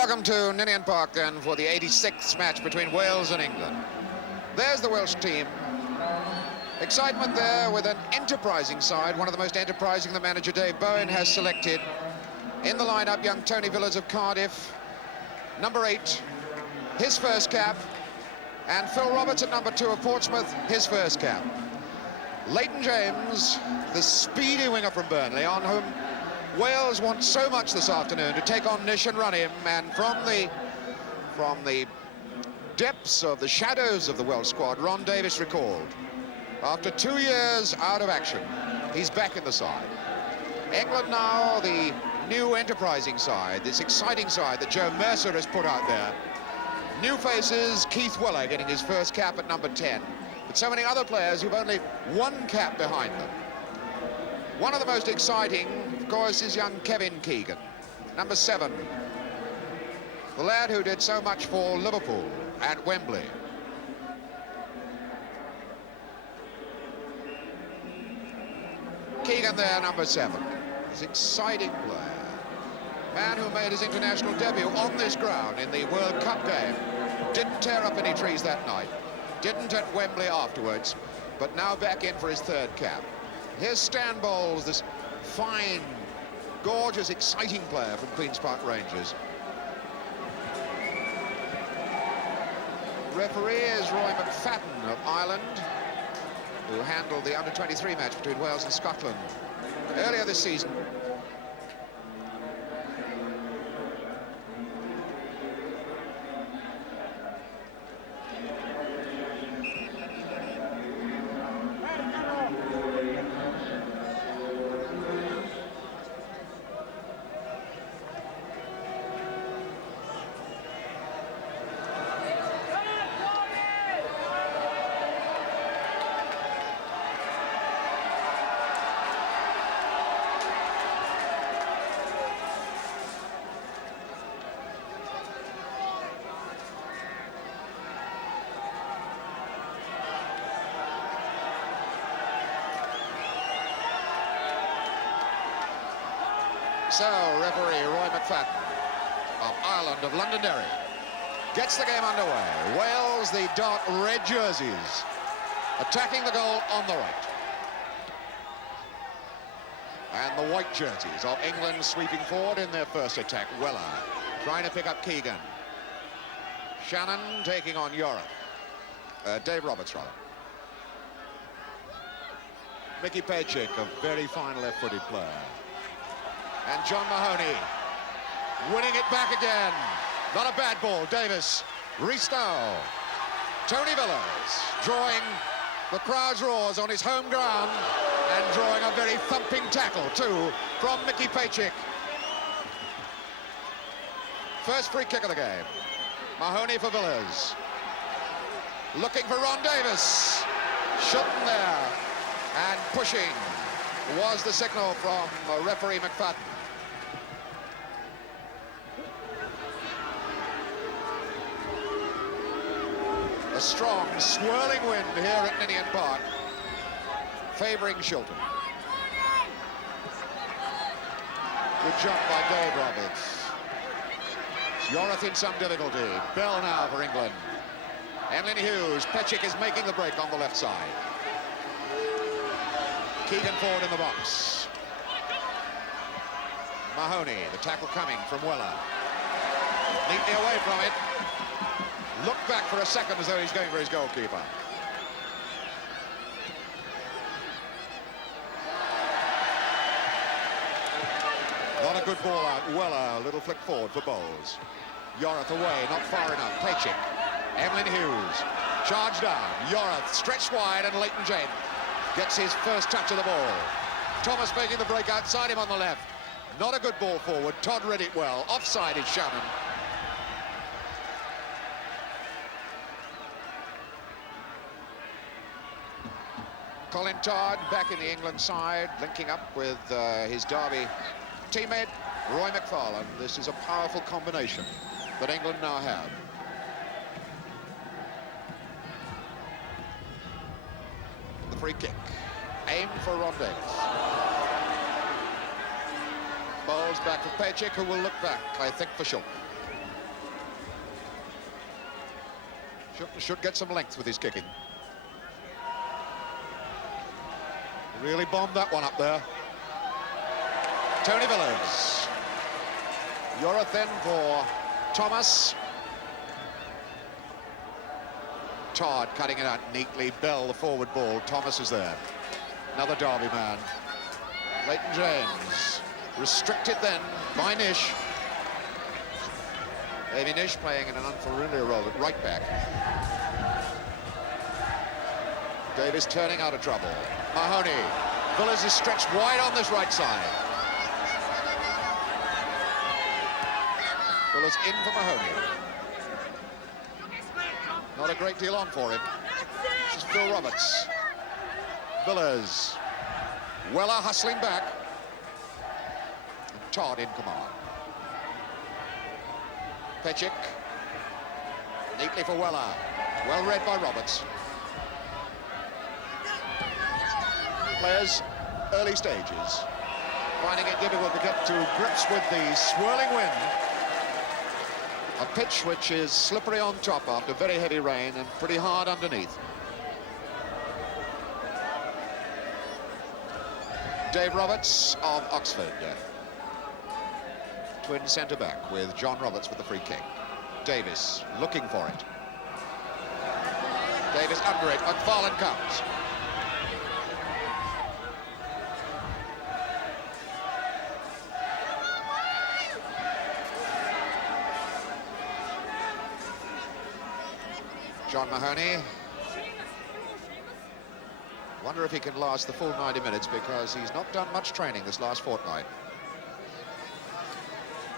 welcome to Ninian Park then for the 86th match between Wales and England. There's the Welsh team. Excitement there with an enterprising side, one of the most enterprising the manager Dave Bowen has selected. In the lineup, young Tony Villas of Cardiff, number 8, his first cap, and Phil Roberts at number 2 of Portsmouth, his first cap. Leighton James, the speedy winger from Burnley, on whom Wales want so much this afternoon to take on Nish and run him, and from the depths of the shadows of the Welsh squad, Ron Davies recalled. After 2 years out of action, he's back in the side. England now, the new enterprising side, this exciting side that Joe Mercer has put out there. New faces, Keith Weller getting his first cap at number 10, but so many other players who've only one cap behind them. One of the most exciting, of course, is young Kevin Keegan, number 7. The lad who did so much for Liverpool at Wembley. Keegan there, number 7. This exciting player. Man who made his international debut on this ground in the World Cup game. Didn't tear up any trees that night. Didn't at Wembley afterwards, but now back in for his 3rd cap. Here's Stan Bowles, this fine, gorgeous, exciting player from Queen's Park Rangers. Referee is Roy McFadden of Ireland, who handled the under-23 match between Wales and Scotland earlier this season. So, referee Roy McFadden of Ireland, of Londonderry, gets the game underway. Wales, the dark red jerseys, attacking the goal on the right. And the white jerseys of England sweeping forward in their first attack. Weller trying to pick up Keegan. Shannon taking on Dave Roberts, rather. Mickey Pejcik, a very fine left-footed player. And John Mahoney winning it back again. Not a bad ball. Davis, Rhys now. Tony Villas drawing the crowd's roars on his home ground and drawing a very thumping tackle too from Mickey Pejcik. First free kick of the game. Mahoney for Villas. Looking for Ron Davies. Shooting there and pushing was the signal from referee McFadden. A strong, swirling wind here at Ninian Park, favouring Shilton. Good jump by Dave Roberts. Yorath in some difficulty. Bell now for England. Emlyn Hughes. Pejcik is making the break on the left side. Keegan forward in the box. Mahoney, the tackle coming from Weller. Neatly away from it. Looked back for a second as though he's going for his goalkeeper. Not a good ball out. Weller, a little flick forward for Bowles. Yorath away, not far enough. Pejcik. Emlyn Hughes. Charged down. Yorath stretched wide, and Leighton James gets his first touch of the ball. Thomas making the break outside him on the left. Not a good ball forward. Todd read it well. Offside is Shannon. Colin Todd back in the England side, linking up with his Derby teammate, Roy McFarlane. This is a powerful combination that England now have. The free kick, aimed for Ron Davies. Bowles back for Pejcik, who will look back, I think, for Shilton. Should get some length with his kicking. Really bombed that one up there. Tony Villers. Yorath then for Thomas. Todd cutting it out neatly. Bell, the forward ball. Thomas is there. Another Derby man. Leighton James. Restricted then by Nish. Davy Nish playing in an unfamiliar role at right back. Davis turning out of trouble. Mahoney. Villers is stretched wide on this right side. Villers in for Mahoney. Not a great deal on for him. This is Phil Roberts. Villers. Weller hustling back. And Todd in command. Pechik. Neatly for Weller. Well read by Roberts. Players, early stages, finding it difficult to get to grips with the swirling wind. A pitch which is slippery on top after very heavy rain and pretty hard underneath. Dave Roberts of Oxford. Twin centre-back with John Roberts with the free kick. Davis looking for it. Davis under it. McFarlane comes. John Mahoney. Wonder if he can last the full 90 minutes because he's not done much training this last fortnight.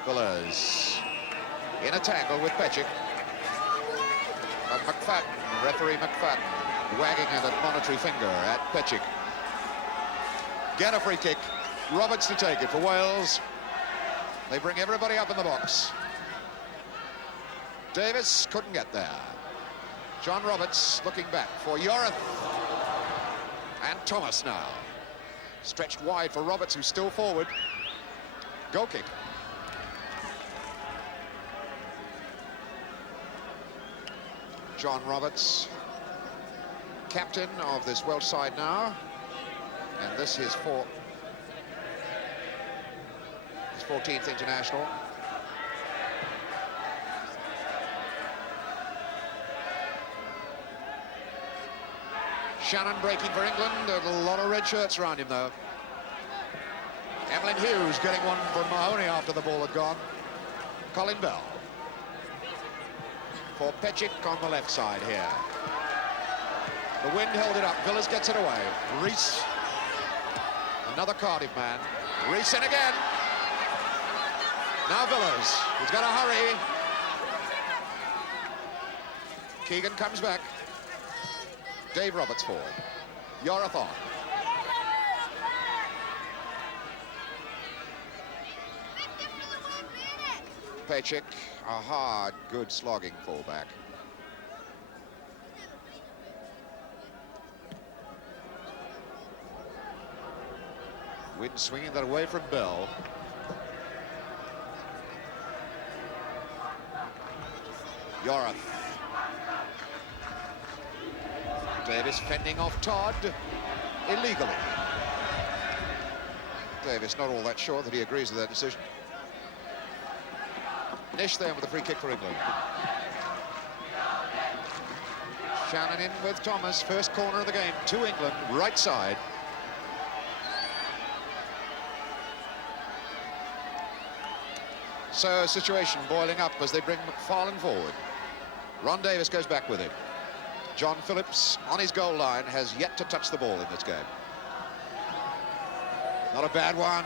Villers in a tangle with Pechik. But McFadden, referee McFadden, wagging an admonitory finger at Pechik. Get a free kick. Roberts to take it for Wales. They bring everybody up in the box. Davis couldn't get there. John Roberts looking back for Yorath. And Thomas now. Stretched wide for Roberts, who's still forward. Goal kick. John Roberts, captain of this Welsh side now. And this is for his 14th international. Shannon breaking for England. A lot of red shirts around him, though. Emlyn Hughes getting one from Mahoney after the ball had gone. Colin Bell. For Pechik on the left side here. The wind held it up. Villers gets it away. Rees. Another Cardiff man. Rees in again. Now Villers. He's got to hurry. Keegan comes back. Dave Roberts forward. Yorath on. Pechik, a hard, good slogging fullback. Wind swinging that away from Bell. Yorath. Davis fending off Todd illegally. Davis not all that sure that he agrees with that decision. Nish there with a free kick for England. Shannon in with Thomas, first corner of the game to England, right side. So a situation boiling up as they bring McFarlane forward. Ron Davis goes back with it. John Phillips on his goal line has yet to touch the ball in this game. Not a bad one.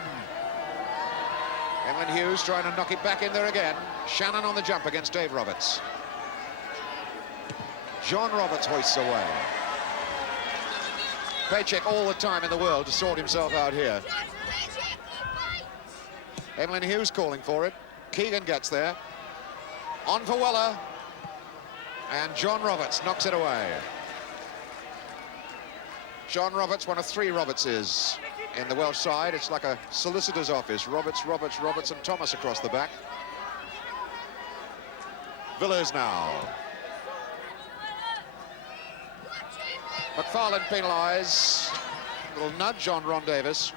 Emlyn Hughes trying to knock it back in there again. Shannon on the jump against Dave Roberts. John Roberts hoists away. Pechik all the time in the world to sort himself out here. Emlyn Hughes calling for it. Keegan gets there. On for Weller. And John Roberts knocks it away. John Roberts, one of three Robertses in the Welsh side. It's like a solicitor's office. Roberts, Roberts, Roberts and Thomas across the back. Villers now. McFarlane penalised. Little nudge on Ron Davis.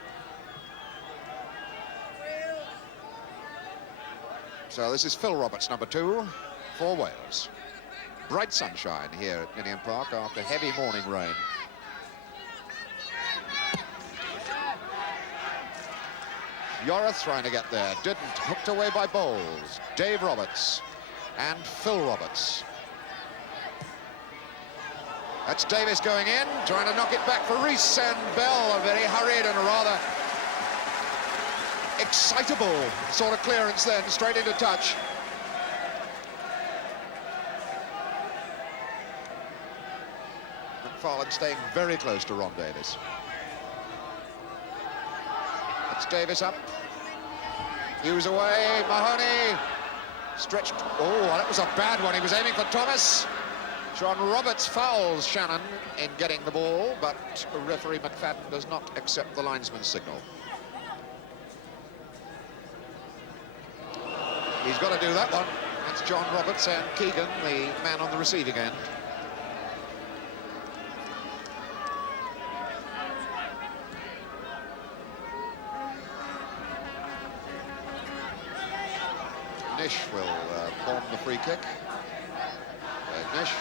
So this is Phil Roberts, number 2 for Wales. Bright sunshine here at Ninian Park after heavy morning rain. Yorath trying to get there, didn't. Hooked away by Bowles. Dave Roberts and Phil Roberts. That's Davis going in, trying to knock it back for Rees, and Bell, a very hurried and rather excitable sort of clearance then, straight into touch. McFarlane staying very close to Ron Davis. That's Davis up. Hughes away, Mahoney. Stretched, oh, that was a bad one. He was aiming for Thomas. John Roberts fouls Shannon in getting the ball, but referee McFadden does not accept the linesman's signal. He's got to do that one. That's John Roberts and Keegan, the man on the receiving end. Nish will form the free kick. Nish.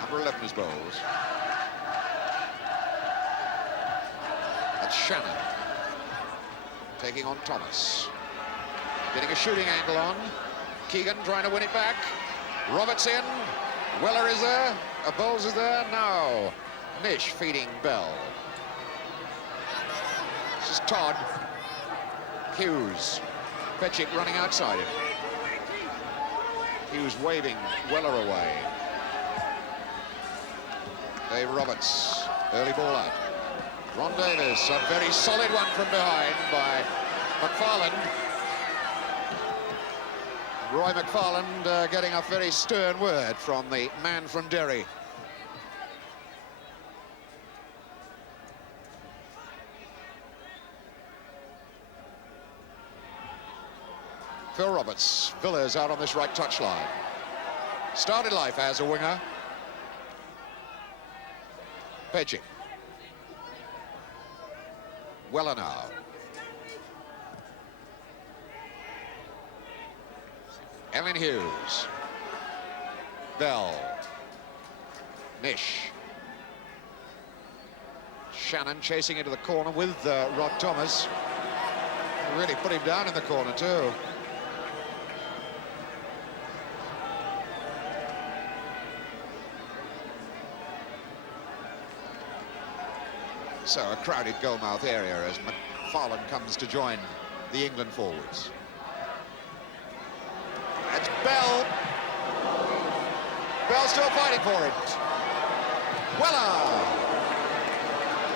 Number 11 is Bowles. That's Shannon. Taking on Thomas. Getting a shooting angle on. Keegan trying to win it back. Roberts in. Weller is there. Bowles is there. Now Nish feeding Bell. This is Todd. Hughes. Petchik running outside him. Hughes waving Weller away. Dave Roberts, early ball out. Ron Davis, a very solid one from behind by McFarlane. Roy McFarlane getting a very stern word from the man from Derry. Phil Roberts, Villiers out on this right touchline. Started life as a winger. Petchik. Weller now. Elin Hughes. Bell. Nish. Shannon chasing into the corner with Rod Thomas. Really put him down in the corner too. So a crowded goalmouth area as McFarlane comes to join the England forwards. That's Bell. Bell still fighting for it. Weller.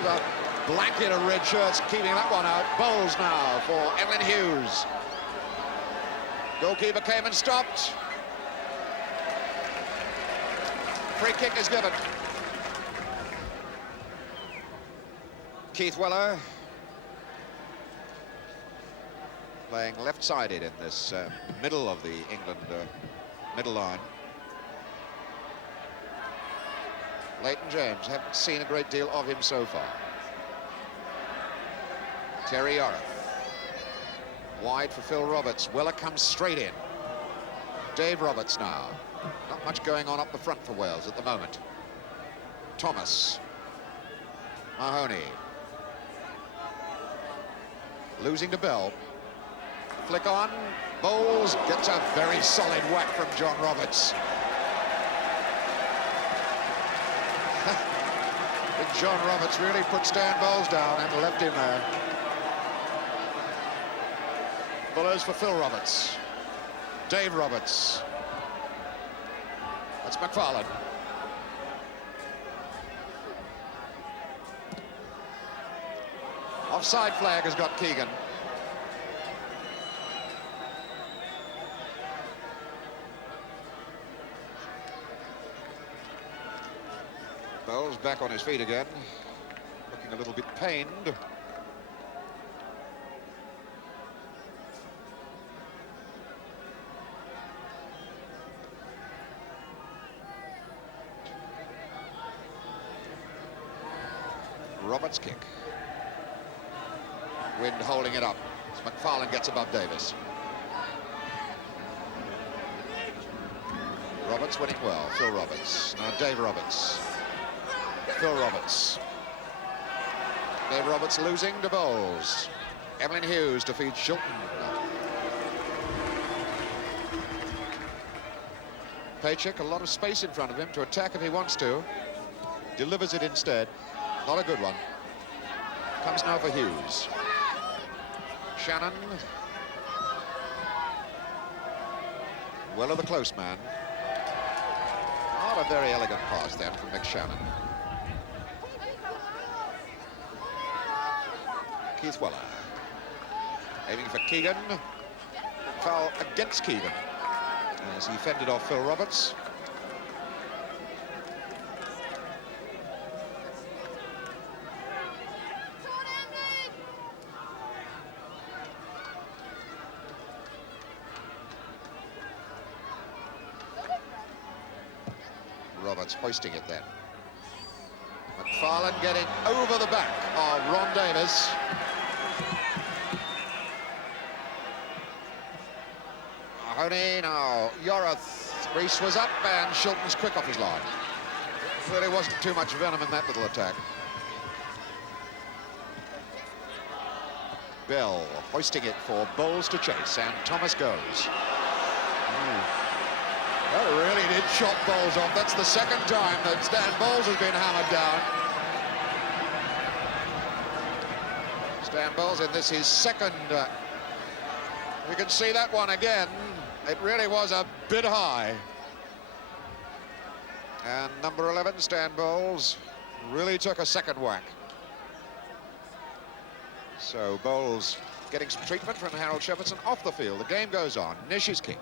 The blanket of red shirts keeping that one out. Bowles now for Elin Hughes. Goalkeeper came and stopped. Free kick is given. Keith Weller playing left-sided in this middle of the England middle line. Leighton James, haven't seen a great deal of him so far. Terry Yorath. Wide for Phil Roberts. Weller comes straight in. Dave Roberts now. Not much going on up the front for Wales at the moment. Thomas. Mahoney. Losing to Bell. Flick on. Bowles gets a very solid whack from John Roberts. John Roberts really put Stan Bowles down and left him there. Bullers for Phil Roberts. Dave Roberts. That's McFarlane. Offside flag has got Keegan. Bowles back on his feet again, looking a little bit pained. Roberts' kick. Wind holding it up. McFarlane gets above Davis. Roberts winning well. Phil Roberts. Now Dave Roberts. Phil Roberts. Dave Roberts losing to Bowles. Emlyn Hughes defeats Shilton. Paycheck, a lot of space in front of him to attack if he wants to. Delivers it instead. Not a good one. Comes now for Hughes. Shannon. Well of the close man. Not a very elegant pass then from Mick Shannon. Keith Weller. Aiming for Keegan. Foul against Keegan as he fended off Phil Roberts. Roberts hoisting it then. McFarlane getting over the back of Ron Davis. Mahoney now. Yorath. Rees was up and Shilton's quick off his line. Really wasn't too much venom in that little attack. Bell hoisting it for Bowles to chase, and Thomas goes. That really did chop Bowles off. That's the second time that Stan Bowles has been hammered down. Stan Bowles in this, his second. You can see that one again. It really was a bit high. And number 11, Stan Bowles, really took a second whack. So Bowles getting some treatment from Harold Shepherdson off the field. The game goes on. Nish's kick.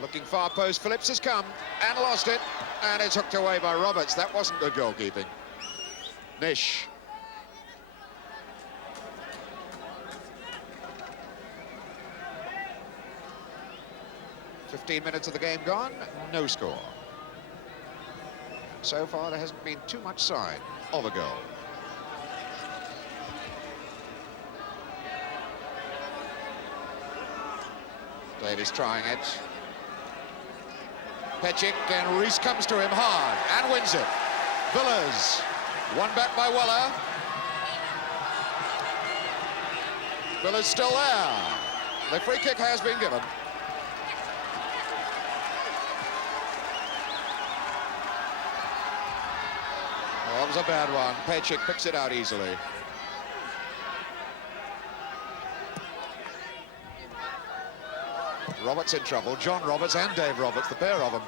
Looking far post, Phillips has come and lost it, and it's hooked away by Roberts. That wasn't good goalkeeping. Nish. "15 minutes of the game gone, no score. So far, there hasn't been too much sign of a goal. Davis trying it. Pechik, and Rees comes to him hard and wins it. Villas, won back by Weller. Villas still there. The free kick has been given. Oh, that was a bad one. Pechik picks it out easily. Roberts in trouble. John Roberts and Dave Roberts, the pair of them.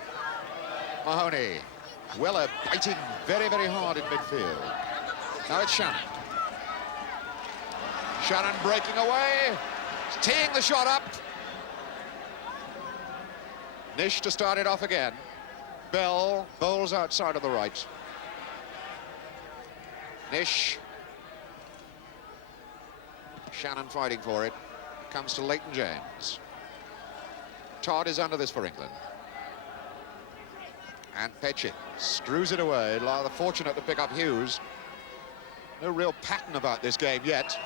Mahoney. Weller biting very, very hard in midfield. Now it's Shannon. Shannon breaking away. Teeing the shot up. Nish to start it off again. Bell. Bowles outside of the right. Nish. Shannon fighting for it. Comes to Leighton James. Todd is under this for England. And Pechik screws it away. Rather fortunate to pick up Hughes. No real pattern about this game yet.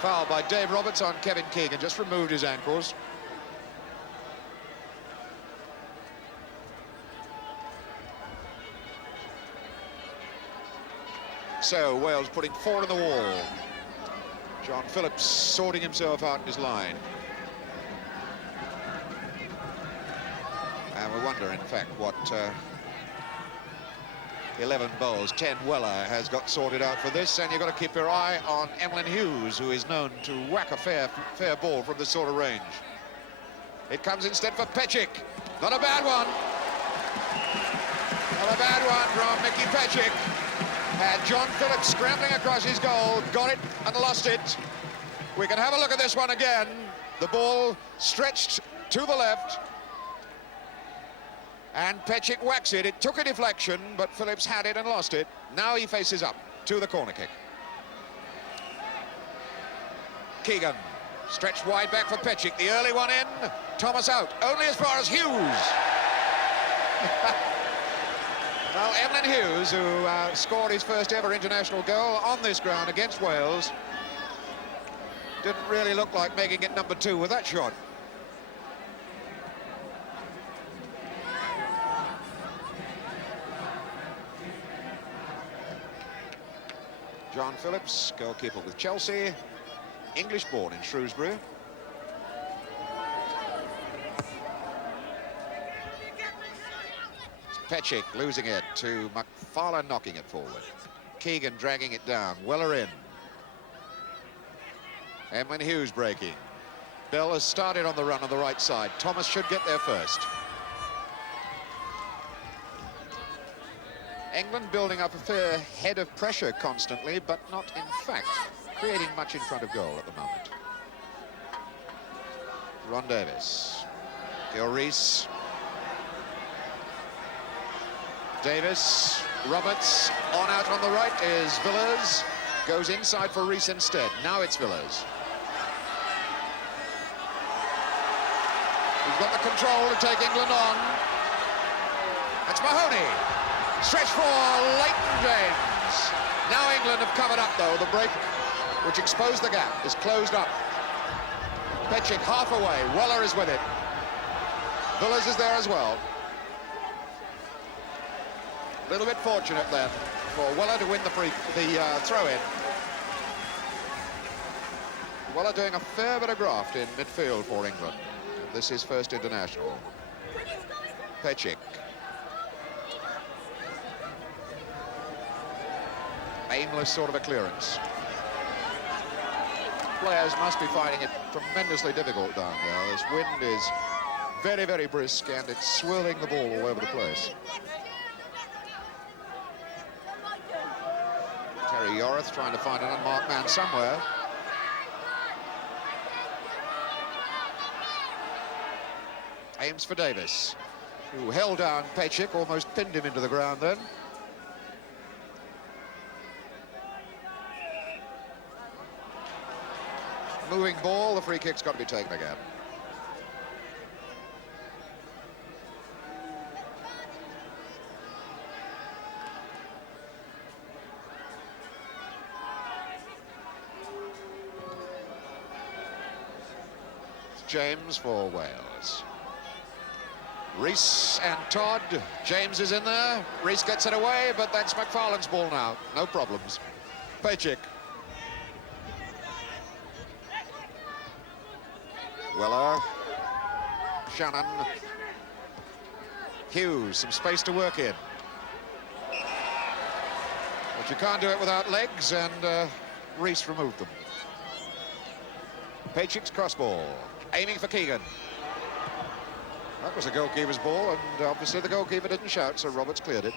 Foul by Dave Roberts on Kevin Keegan. Just removed his ankles. So Wales putting 4 in the wall. John Phillips sorting himself out in his line. And we wonder, in fact, what 11 Bowles, 10 Weller has got sorted out for this. And you've got to keep your eye on Emlyn Hughes, who is known to whack a fair ball from this sort of range. It comes instead for Pechik. Not a bad one. Not a bad one from Mickey Pechik. Had John Phillips scrambling across his goal, got it and lost it. We can have a look at this one again. The ball stretched to the left. And Pechik whacks it. It took a deflection, but Phillips had it and lost it. Now he faces up to the corner kick. Keegan, stretched wide back for Pechik. The early one in. Thomas out, only as far as Hughes. Well, Emlyn Hughes, who scored his first ever international goal on this ground against Wales, didn't really look like making it number 2 with that shot. John Phillips, goalkeeper with Chelsea, English-born in Shrewsbury. Petchik losing it to McFarlane, knocking it forward. Keegan dragging it down. Weller in. Emlyn Hughes breaking. Bell has started on the run on the right side. Thomas should get there first. England building up a fair head of pressure constantly, but not in fact creating much in front of goal at the moment. Ron Davis. Gil Rees. Davis, Roberts, on out on the right is Villiers, goes inside for Rees instead. Now it's Villiers. He's got the control to take England on. That's Mahoney. Stretch for Leighton James. Now England have covered up, though. The break, which exposed the gap, is closed up. Petchik half away. Weller is with it. Villiers is there as well. A little bit fortunate then for Weller to win the throw-in. Weller doing a fair bit of graft in midfield for England. This is first international. Petchik. Aimless sort of a clearance. Players must be finding it tremendously difficult down there. This wind is very, very brisk and it's swirling the ball all over the place. Terry Yorath trying to find an unmarked man somewhere. Aims for Davis, who held down Petchik, almost pinned him into the ground then. Moving ball, the free kick's got to be taken again. James for Wales. Rees and Todd. James is in there. Rees gets it away, but that's McFarlane's ball now. No problems. Petchik. Weller. Shannon. Hughes, some space to work in. But you can't do it without legs, and Rees removed them. Petchik's cross ball. Aiming for Keegan. That was a goalkeeper's ball, and obviously the goalkeeper didn't shout, so Roberts cleared it.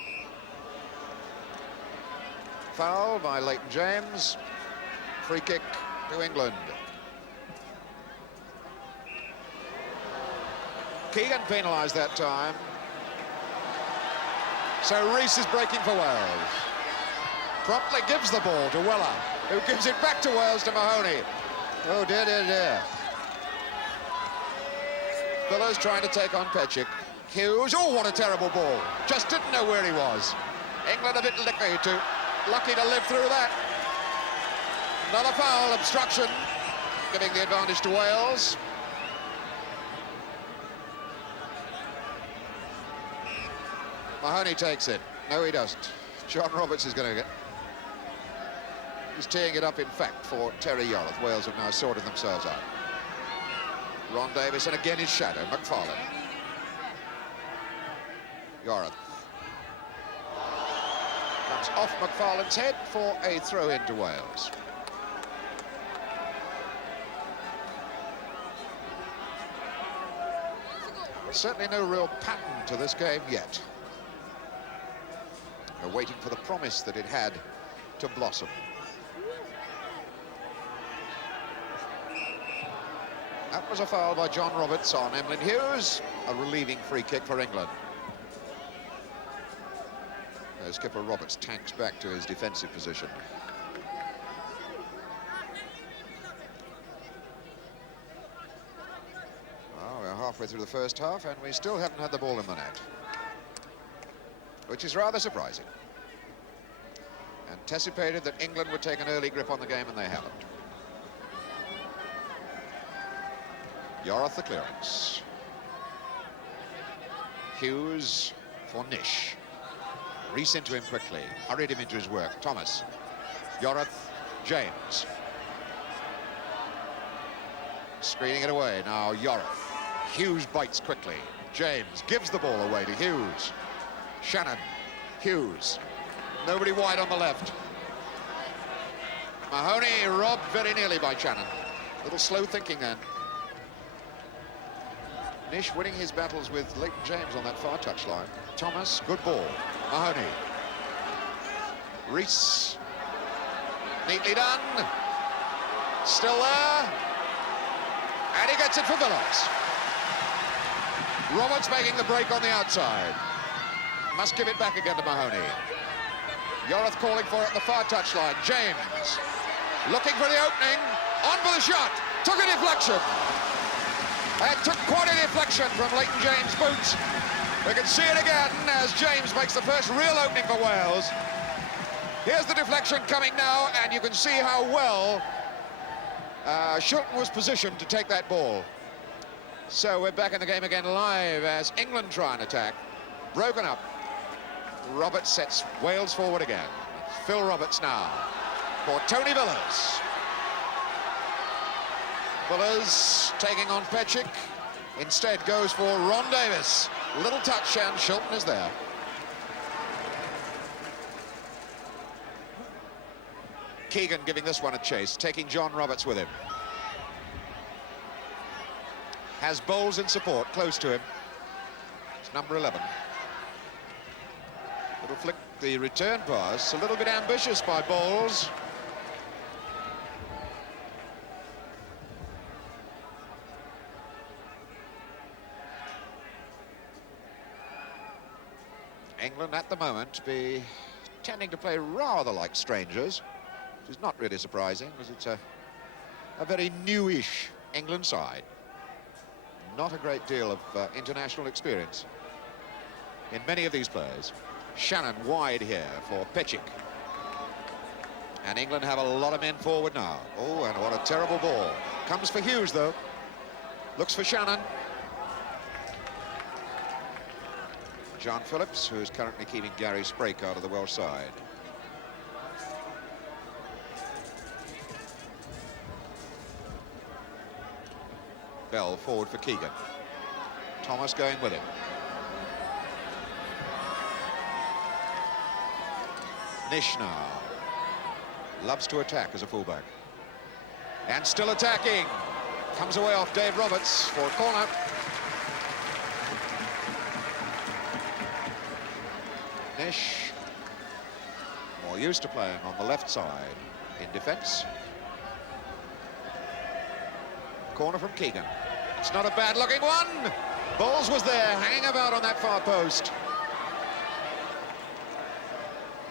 Foul by Leighton James. Free kick to England. Keegan penalised that time. So Rees is breaking for Wales. Promptly gives the ball to Weller, who gives it back to Wales to Mahoney. Oh dear, dear, dear. Villiers trying to take on Petchik. Hughes, oh, what a terrible ball. Just didn't know where he was. England a bit lucky to live through that. Another foul, obstruction, giving the advantage to Wales. Mahoney takes it. No, he doesn't. John Roberts is going to get... He's teeing it up, in fact, for Terry Yorath. Wales have now sorted themselves out. Ron Davis, and again his shadow, McFarlane. Yorath. Comes off McFarlane's head for a throw-in to Wales. Certainly no real pattern to this game yet. We're waiting for the promise that it had to blossom. That was a foul by John Roberts on Emlyn Hughes. A relieving free kick for England. As skipper Roberts tanks back to his defensive position. Well, we're halfway through the first half and we still haven't had the ball in the net. which is rather surprising. Anticipated that England would take an early grip on the game, and they haven't. Yorath the clearance. Hughes for Nish. Rees into him quickly, hurried him into his work. Thomas, Yorath, James. Screening it away, now Yorath. Hughes bites quickly. James gives the ball away to Hughes. Shannon, Hughes. Nobody wide on the left. Mahoney robbed very nearly by Shannon. A little slow thinking then. Nish winning his battles with Leighton James on that far touchline. Thomas, good ball. Mahoney. Rees. Neatly done. Still there. And he gets it for Villiers. Roberts making the break on the outside. Must give it back again to Mahoney. Yorath calling for it at the far touchline. James looking for the opening. On for the shot. Took a deflection. It took quite a deflection from Leighton James' boots. We can see it again as James makes the first real opening for Wales. Here's the deflection coming now, and you can see how well Shilton was positioned to take that ball. So we're back in the game again live as England try and attack. Broken up. Roberts sets Wales forward again. Phil Roberts now for Tony Villiers. Villiers taking on Petchik. Instead goes for Ron Davis. Little touch and Shilton is there. Keegan giving this one a chase, taking John Roberts with him. Has Bowles in support, close to him. It's number 11. Little flick, the return pass, a little bit ambitious by Bowles. England at the moment be tending to play rather like strangers, which is not really surprising, because it's a very newish England side. Not a great deal of international experience in many of these players. Shannon wide here for Petchik. And England have a lot of men forward now. Oh, and what a terrible ball. Comes for Hughes, though. Looks for Shannon. John Phillips, who is currently keeping Gary Sprake out of the Welsh side. Bell forward for Keegan. Thomas going with him. Nish now. Loves to attack as a fullback. And still attacking. Comes away off Dave Roberts for a corner. Nish, more used to playing on the left side in defence. Corner from Keegan. It's not a bad-looking one. Bowles was there, hanging about on that far post.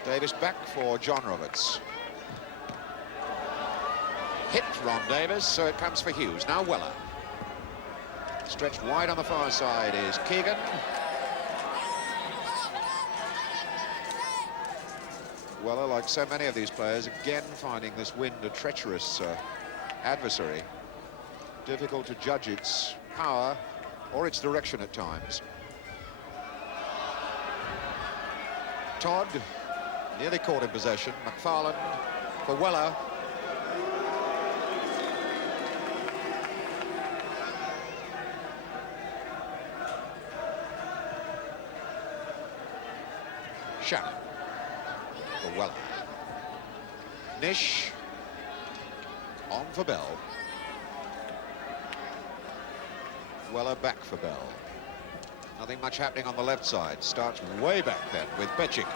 Davis back for John Roberts. Hit Ron Davis, so it comes for Hughes. Now Weller. Stretched wide on the far side is Keegan. Weller, like so many of these players, again finding this wind a treacherous adversary. Difficult to judge its power or its direction at times. Todd nearly caught in possession. McFarland for Weller. Shannon for Weller. Nish on for Bell. Weller back for Bell. Nothing much happening on the left side. Starts way back then with Petchik.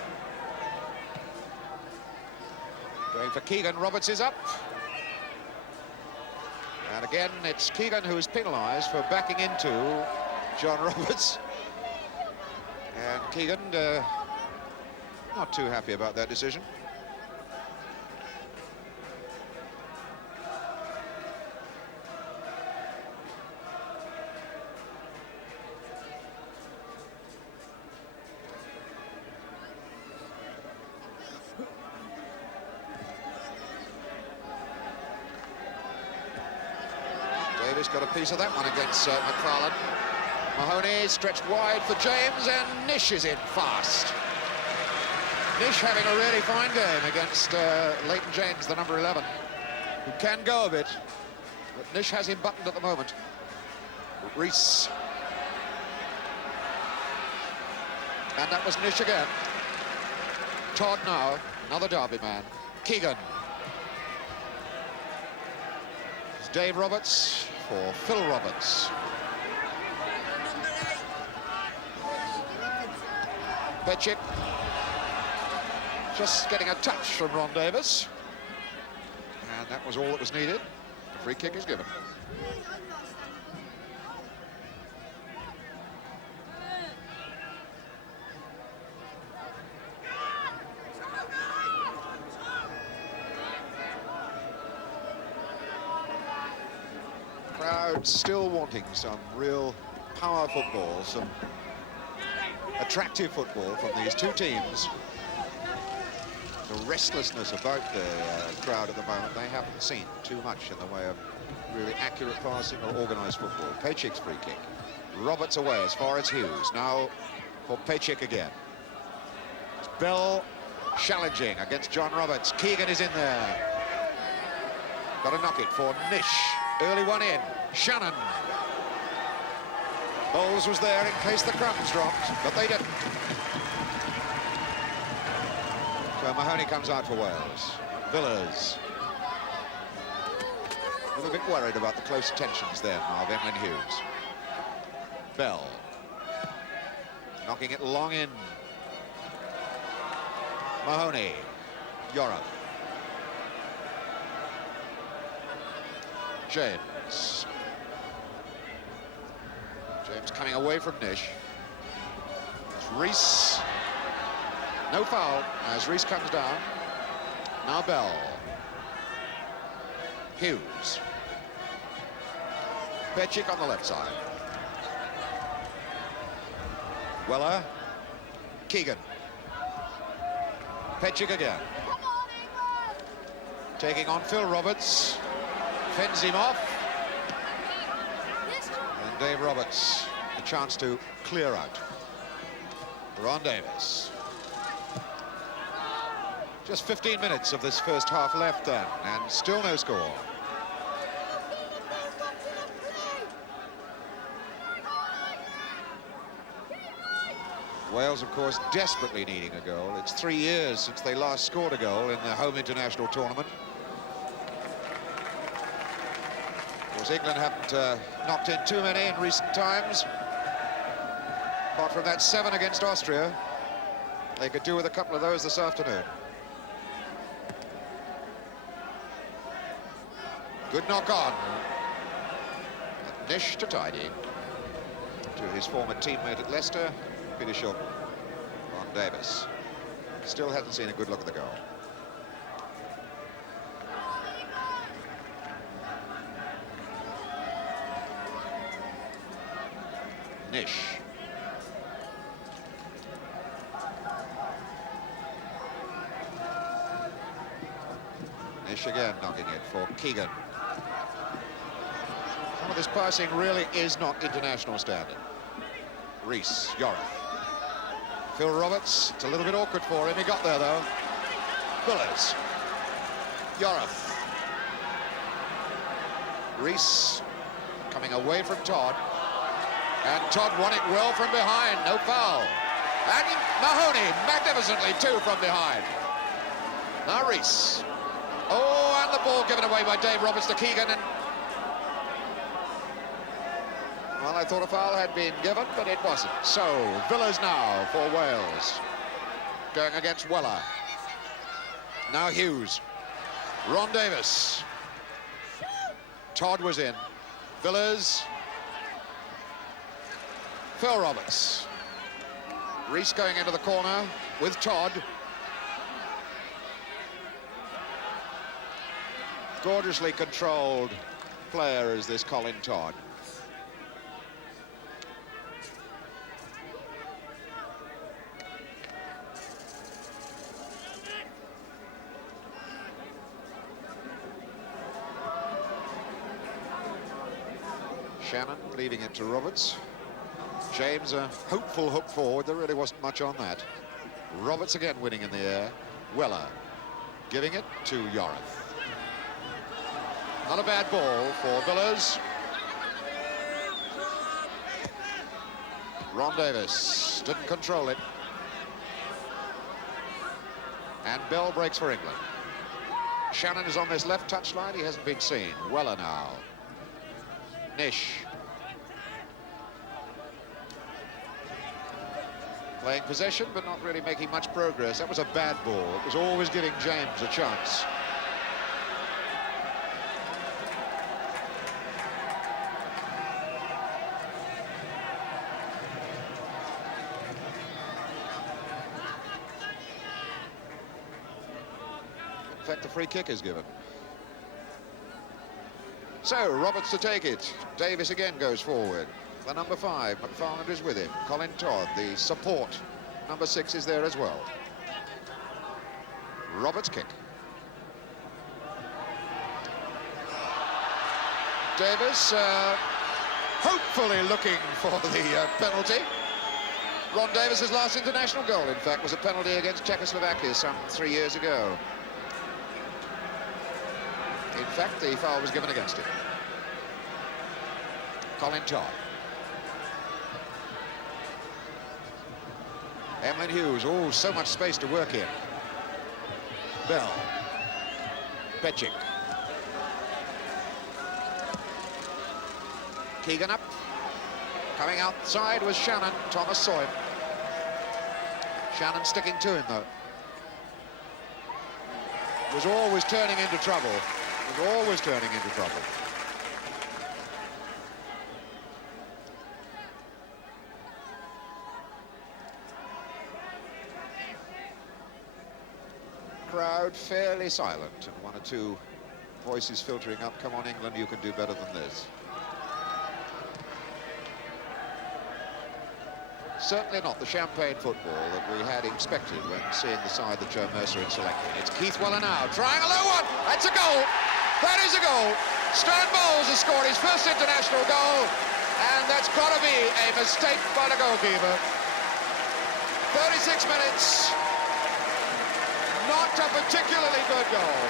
Going for Keegan. Roberts is up. And again, it's Keegan who is penalised for backing into John Roberts. And Keegan not too happy about that decision. Davis got a piece of that one against McFarlane. Mahoney stretched wide for James, and Nish is in fast. Nish having a really fine game against Leighton James, the number 11, who can go a bit, but Nish has him buttoned at the moment. Rees. And that was Nish again. Todd now, another Derby man. Keegan. It's Dave Roberts for Phil Roberts. Petchik. Just getting a touch from Ron Davis. And that was all that was needed. The free kick is given. Crowd still wanting some real power football, some attractive football from these two teams. The restlessness about the crowd at the moment, they haven't seen too much in the way of really accurate passing or organised football. Petchik's free kick. Roberts away as far as Hughes. Now for Petchik again. It's Bell challenging against John Roberts. Keegan is in there. Got to knock it for Nish. Early one in. Shannon. Bowles was there in case the crumbs dropped, but they didn't. So Mahoney comes out for Wales. Villas. A little bit worried about the close tensions there of Emlyn Hughes. Bell. Knocking it long in. Mahoney. Yoram. James. James coming away from Nish. It's Rees. No foul as Rees comes down. Now Bell. Hughes. Petchik on the left side. Weller. Keegan. Petchik again. Taking on Phil Roberts. Fends him off. And Dave Roberts, a chance to clear out. Ron Davis. Just 15 minutes of this first half left then, and still no score. Wales, of course, desperately needing a goal. It's 3 years since they last scored a goal in the home international tournament. Of course, England haven't knocked in too many in recent times. Apart from that 7 against Austria, they could do with a couple of those this afternoon. Good knock on. Nish to tidy. To his former teammate at Leicester, Peter Shilton. Ron Davis. Still hasn't seen a good look at the goal. Nish. Nish again knocking it for Keegan. Some of this passing really is not international standard. Rees, Yoram. Phil Roberts, it's a little bit awkward for him. He got there though. Bullers. Yoram. Rees coming away from Todd. And Todd won it well from behind, no foul. And Mahoney magnificently too from behind. Now Rees. Oh, and the ball given away by Dave Roberts to Keegan. And well, I thought a foul had been given, but it wasn't. So, Villas now for Wales. Going against Weller. Now Hughes. Ron Davis. Todd was in. Villas. Phil Roberts. Rees going into the corner with Todd. Gorgeously controlled player is this Colin Todd. Shannon leaving it to Roberts. James, a hopeful hook forward. There really wasn't much on that. Roberts again winning in the air. Weller giving it to Yorath. Not a bad ball for Villiers. Ron Davis didn't control it. And Bell breaks for England. Shannon is on this left touchline. He hasn't been seen. Weller now. Nish. Playing possession, but not really making much progress. That was a bad ball. It was always giving James a chance. In fact, the free kick is given. So, Roberts to take it. Davis again goes forward. The number 5, McFarland is with him. Colin Todd, the support. Number 6 is there as well. Roberts' kick. Davis hopefully looking for the penalty. Ron Davis's last international goal, in fact, was a penalty against Czechoslovakia some 3 years ago. In fact, the foul was given against him. Colin Todd. Emlyn Hughes, oh, so much space to work in. Bell. Petchik. Keegan up. Coming outside was Shannon. Thomas saw him. Shannon sticking to him, though. Was always turning into trouble. Was always turning into trouble. Crowd fairly silent, and one or two voices filtering up. Come on, England, you can do better than this. Certainly not the champagne football that we had expected when seeing the side that Joe Mercer had selected. It's Keith Weller now, trying a low one. That's a goal. That is a goal. Stan Bowles has scored his first international goal, and that's got to be a mistake by the goalkeeper. 36 minutes. Not a particularly good goal,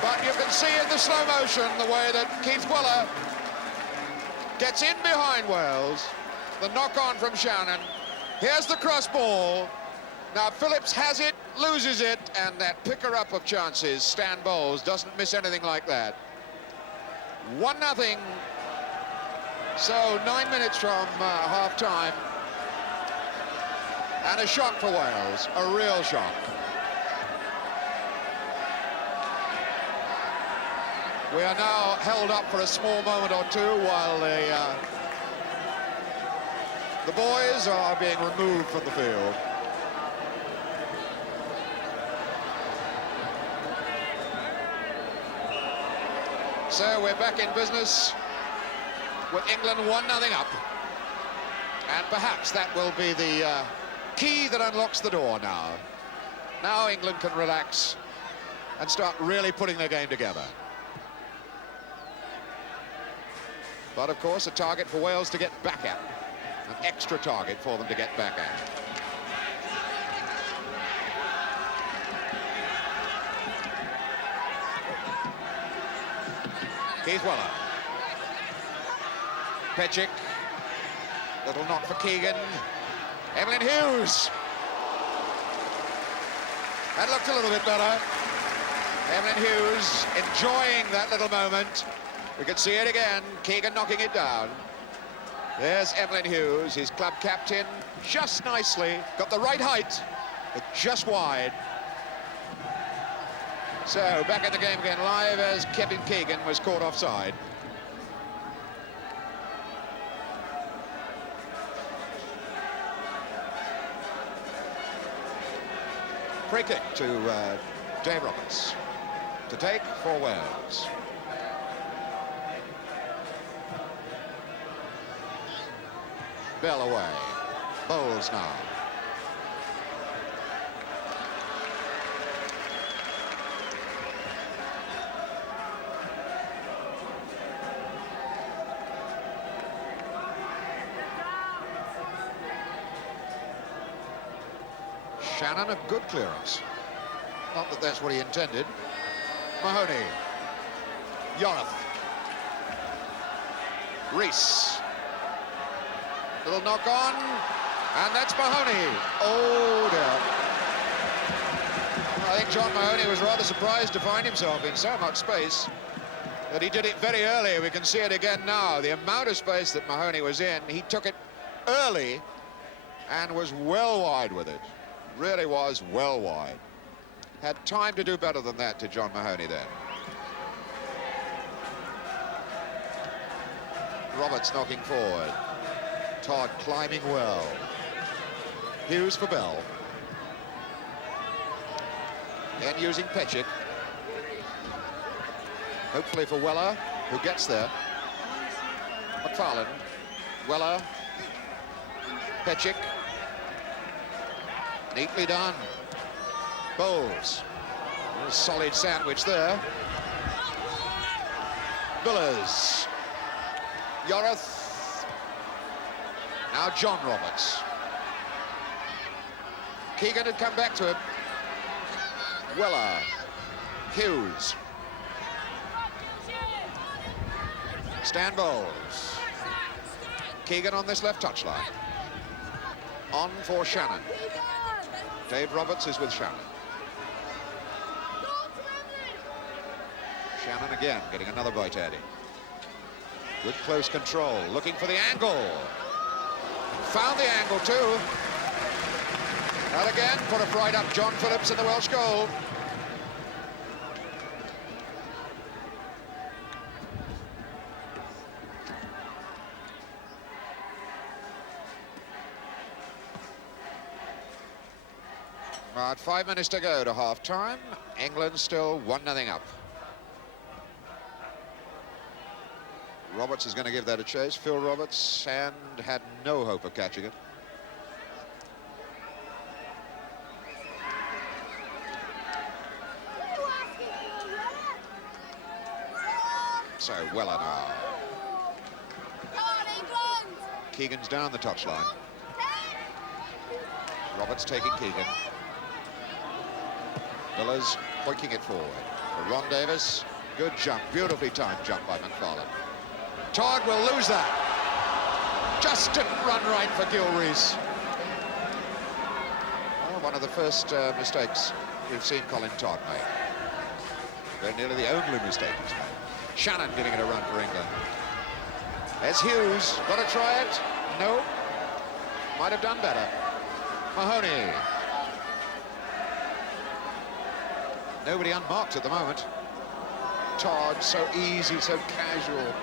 but you can see in the slow motion the way that Keith Weller gets in behind Wales. The knock-on from Shannon. Here's the cross ball. Now Phillips has it, loses it, and that picker-up of chances, Stan Bowles, doesn't miss anything like that. 1-0. So 9 minutes from half-time. And a shock for Wales, a real shock. We are now held up for a small moment or two while the boys are being removed from the field. So we're back in business with England 1-0 up. And perhaps that will be the key that unlocks the door now. Now England can relax and start really putting their game together. But, of course, a target for Wales to get back at. An extra target for them to get back at. Keith Weller. Petchik. Little knock for Keegan. Emlyn Hughes. That looked a little bit better. Emlyn Hughes enjoying that little moment. We can see it again. Keegan knocking it down. There's Emlyn Hughes, his club captain, just nicely. Got the right height, but just wide. So, back in the game again, live as Kevin Keegan was caught offside. Free kick to Dave Roberts to take for Wales. Bell away. Bowles now. Shannon, a good clearance. Not that that's what he intended. Mahoney. Yorath. Rees. Little knock on. And that's Mahoney. Oh, dear. I think John Mahoney was rather surprised to find himself in so much space that he did it very early. We can see it again now. The amount of space that Mahoney was in, he took it early and was well wide with it. Really was well wide. Had time to do better than that to John Mahoney then. Roberts knocking forward. Todd climbing well. Hughes for Bell. And using Petchik. Hopefully for Weller, who gets there. McFarland. Weller. Petchik. Neatly done. Bowles. A solid sandwich there. Villers. Yorath. Now John Roberts. Keegan had come back to him. Weller. Hughes. Stan Bowles. Keegan on this left touchline. On for Shannon. Dave Roberts is with Shannon. Shannon again getting another bite at him. Good close control, looking for the angle. Found the angle too. And again, put a fright up John Phillips in the Welsh goal. About 5 minutes to go to half-time. England still 1-0 up. Roberts is going to give that a chase. Phil Roberts, and had no hope of catching it. So Weller now. Keegan's down the touchline. Roberts taking Keegan. Villers pointing it forward. For Ron Davis, good jump, beautifully timed jump by McFarland. Todd will lose that. Just didn't run right for Gil Rees. Oh, one of the first mistakes we've seen Colin Todd make. They're nearly the only mistake he's made. Shannon giving it a run for England. There's Hughes, got to try it? No. Might have done better. Mahoney. Nobody unmarked at the moment. Todd, so easy, so casual.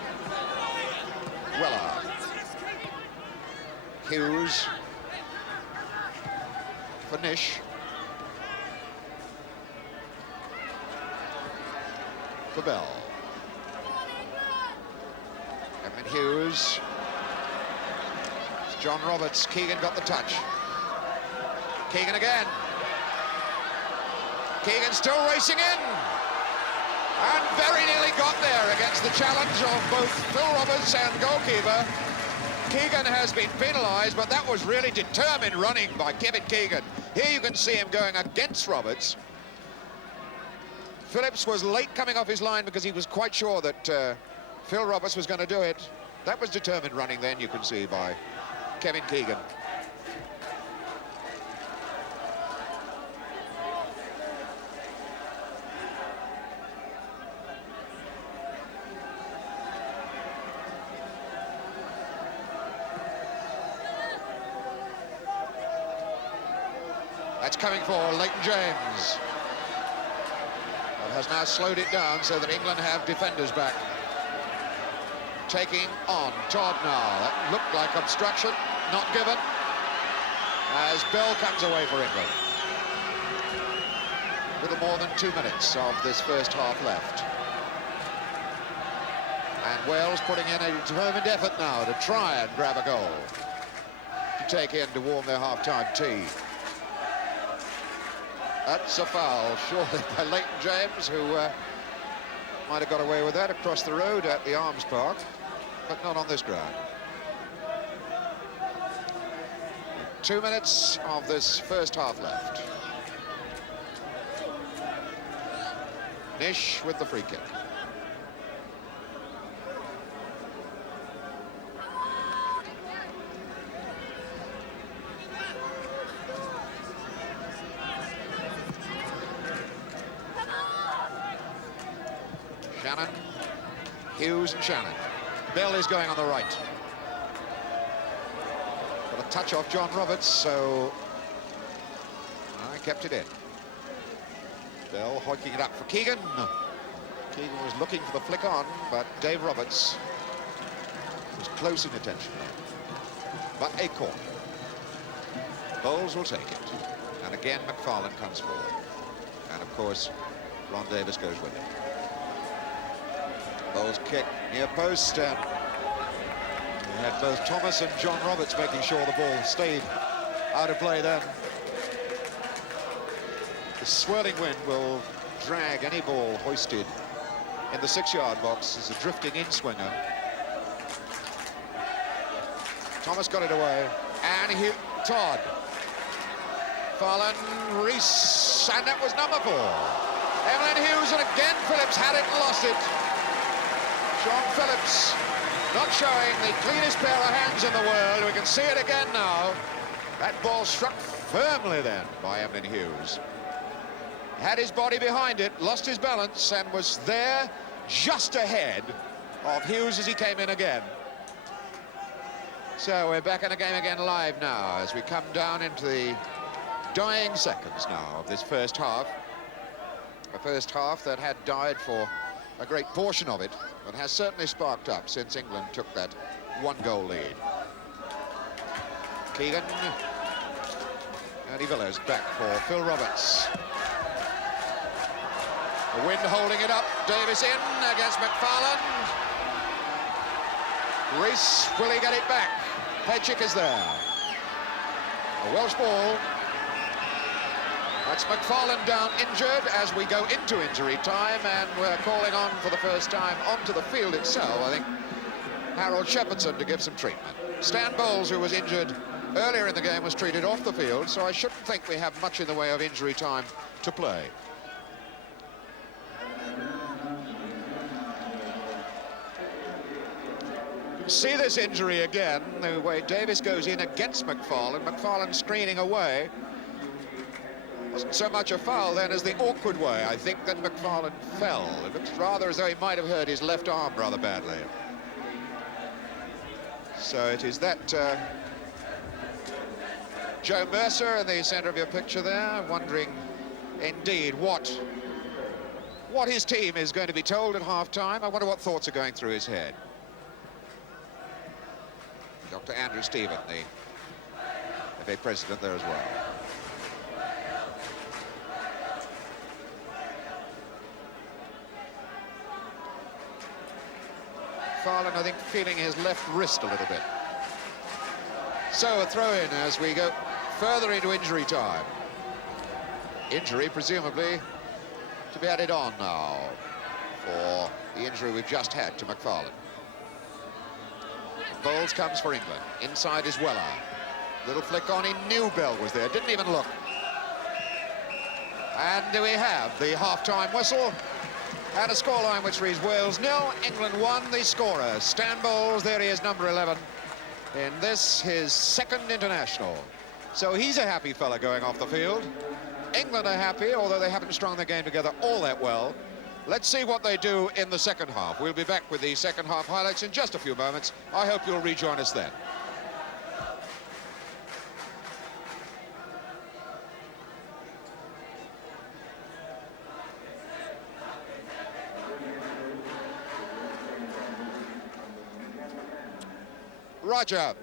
Weller. Hughes. For Nish. For Bell. Edmund Hughes. It's John Roberts. Keegan got the touch. Keegan again. Keegan still racing in. And very nearly got there against the challenge of both Phil Roberts and goalkeeper. Keegan has been penalised, but that was really determined running by Kevin Keegan. Here you can see him going against Roberts. Phillips was late coming off his line because he was quite sure that Phil Roberts was going to do it. That was determined running then, you can see, by Kevin Keegan. That's coming for Leighton James. That has now slowed it down so that England have defenders back. Taking on Todd now. That looked like obstruction, not given. As Bell comes away for England. A little more than 2 minutes of this first half left. And Wales putting in a determined effort now to try and grab a goal. To take in to warm their half-time tea. That's a foul, surely, by Leighton James, who might have got away with that across the road at the Arms Park, but not on this ground. 2 minutes of this first half left. Nish with the free kick. Shannon, Hughes and Shannon. Bell is going on the right. Got a touch off John Roberts, so I kept it in. Bell hoiking it up for Keegan. Keegan was looking for the flick on, but Dave Roberts was close in attention. But a corner. Bowles will take it. And again, McFarlane comes forward. And of course, Ron Davis goes with him. Bowles kick near post, and we had both Thomas and John Roberts making sure the ball stayed out of play then. The swirling wind will drag any ball hoisted in the 6-yard box as a drifting in-swinger. Thomas got it away, and Todd. Farland, Rees, and that was number 4. Emlyn Hughes, and again Phillips had it and lost it. Sean Phillips not showing the cleanest pair of hands in the world. We can see it again now. That ball struck firmly then by Emlyn Hughes. Had his body behind it, lost his balance, and was there just ahead of Hughes as he came in again. So we're back in the game again live now as we come down into the dying seconds now of this first half. A first half that had died for a great portion of it, but has certainly sparked up since England took that 1-goal lead. Keegan. Andy Villas back for Phil Roberts. The wind holding it up. Davis in against McFarlane. Rees, will he get it back? Pejcik is there. A Welsh ball. That's McFarlane down injured as we go into injury time, and we're calling on for the first time onto the field itself, I think, Harold Shepherdson to give some treatment. Stan Bowles, who was injured earlier in the game, was treated off the field, so I shouldn't think we have much in the way of injury time to play. You can see this injury again, the way Davis goes in against McFarlane, McFarlane screening away. Wasn't so much a foul then as the awkward way, I think, that McFarlane fell. It looks rather as though he might have hurt his left arm rather badly. So it is that Joe Mercer in the centre of your picture there, wondering indeed what his team is going to be told at half-time. I wonder what thoughts are going through his head. Dr. Andrew Stephen, the FA president there as well. McFarlane, I think, feeling his left wrist a little bit. So a throw-in as we go further into injury time. Injury, presumably, to be added on now for the injury we've just had to McFarlane. Bowles comes for England. Inside is Weller. Little flick on, he knew Bell was there, didn't even look. And do we have the half-time whistle? And a scoreline which reads Wales 0, England 1. The scorer, Stan Bowles, there he is, number 11. In this, his second international. So he's a happy fella going off the field. England are happy, although they haven't strung their game together all that well. Let's see what they do in the second half. We'll be back with the second half highlights in just a few moments. I hope you'll rejoin us then. Roger.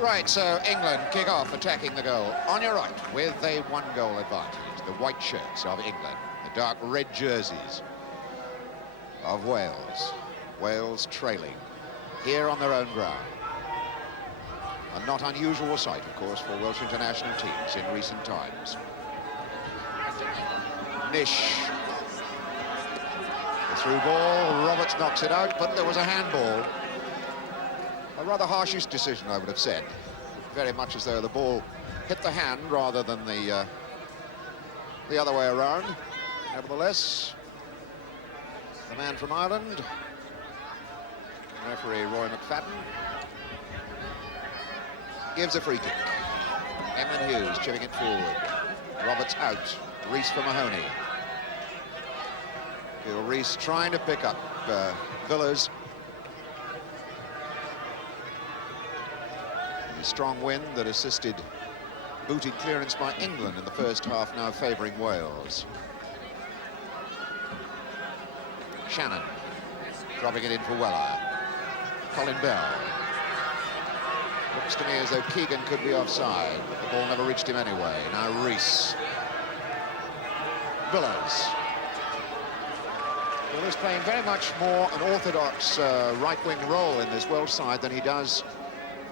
Right, so England kick off attacking the goal. On your right, with a one-goal advantage, the white shirts of England, the dark red jerseys of Wales. Wales trailing here on their own ground. A not unusual sight, of course, for Welsh international teams in recent times. Nish. The through ball, Roberts knocks it out, but there was a handball. A rather harshish decision, I would have said. Very much as though the ball hit the hand rather than the other way around. Nevertheless, the man from Ireland, referee Roy McFadden, gives a free kick. Emlyn Hughes chipping it forward. Roberts out. Rees for Mahoney. Gil Rees trying to pick up Villas. The strong wind that assisted booted clearance by England in the first half now favouring Wales. Shannon dropping it in for Weller. Colin Bell. Looks to me as though Keegan could be offside, but the ball never reached him anyway. Now Rees. Villas. Villas playing very much more an orthodox right-wing role in this Welsh side than he does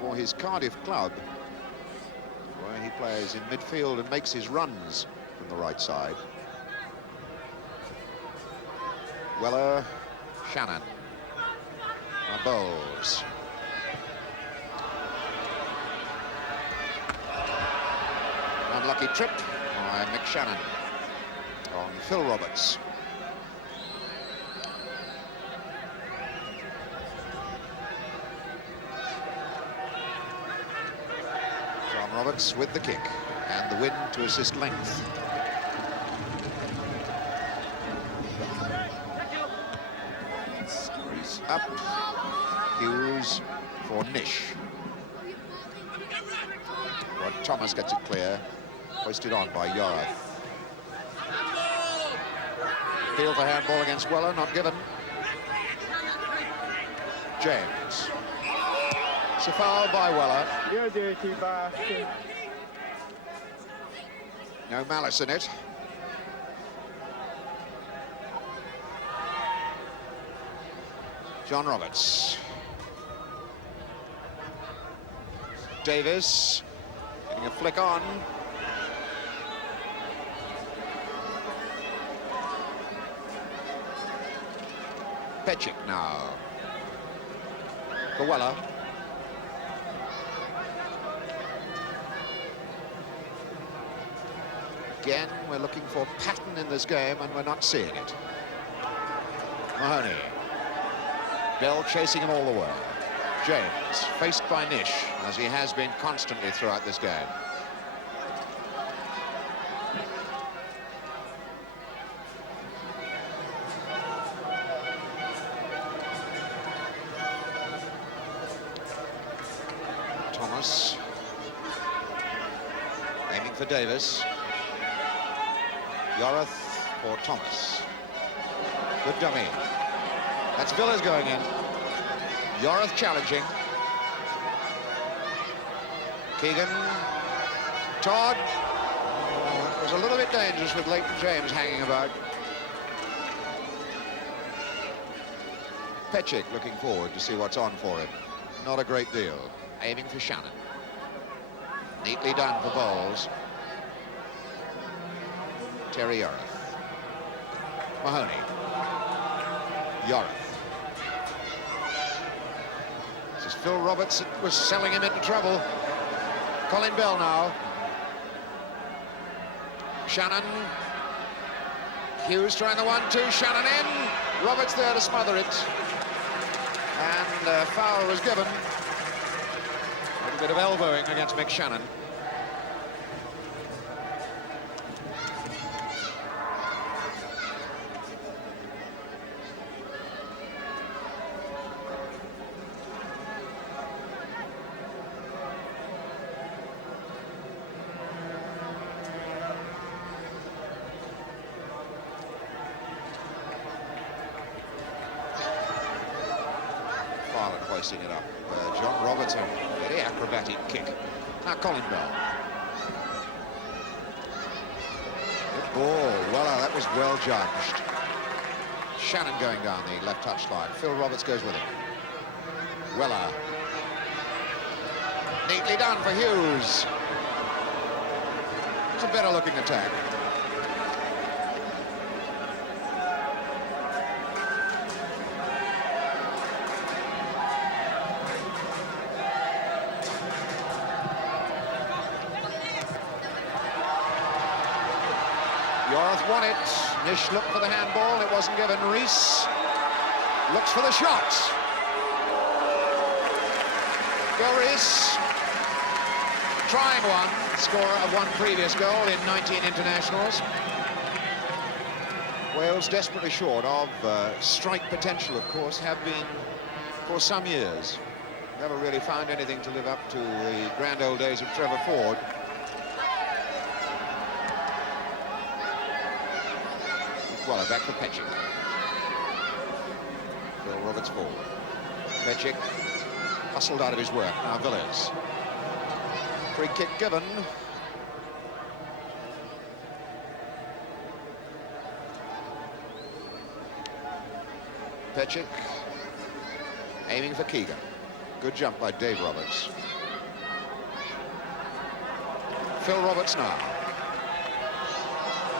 for his Cardiff club, where he plays in midfield and makes his runs from the right side. Weller, Shannon. Now Bowles. Unlucky trip by Mick Shannon on Phil Roberts. John Roberts with the kick and the win to assist length. He's up. Hughes for Nish. Rod Thomas gets it clear. Hoisted on by Yorath. Field for handball against Weller, not given. James. It's a foul by Weller. You're dirty bastard. No malice in it. John Roberts. Davis getting a flick on. Petchik now for Weller. Again, we're looking for pattern in this game, and we're not seeing it. Mahoney. Bell chasing him all the way. James, faced by Nish, as he has been constantly throughout this game. Thomas. Aiming for Davis. Yorath for Thomas. Good dummy. That's Villas going in. Yorath challenging. Keegan. Todd. It was a little bit dangerous with Leighton James hanging about. Petchik looking forward to see what's on for him. Not a great deal. Aiming for Shannon. Neatly done for Bowles. Terry Yorath. Mahoney. Yorath. This is Phil Roberts that was selling him into trouble. Colin Bell now. Shannon. Hughes trying the 1-2. Shannon in. Roberts there to smother it. And foul was given. A little bit of elbowing against Mick Shannon. hoisting it up. John Robertson, very acrobatic kick. Now Colin Bell. Good ball. Well, that was well judged. Shannon going down the left touchline. Phil Roberts goes with him. Weller. Neatly done for Hughes. It's a better looking attack. Yorth won it. Nish looked for the handball. It wasn't given. Rees looks for the shot. Go Rees. Trying one. Scorer of one previous goal in 19 internationals. Wales desperately short of strike potential, of course, have been for some years. Never really found anything to live up to the grand old days of Trevor Ford. Well, back for Petchik. Phil Roberts forward. Petchik hustled out of his work. Now Villiers. Free kick given. Petchik aiming for Keegan. Good jump by Dave Roberts. Phil Roberts now.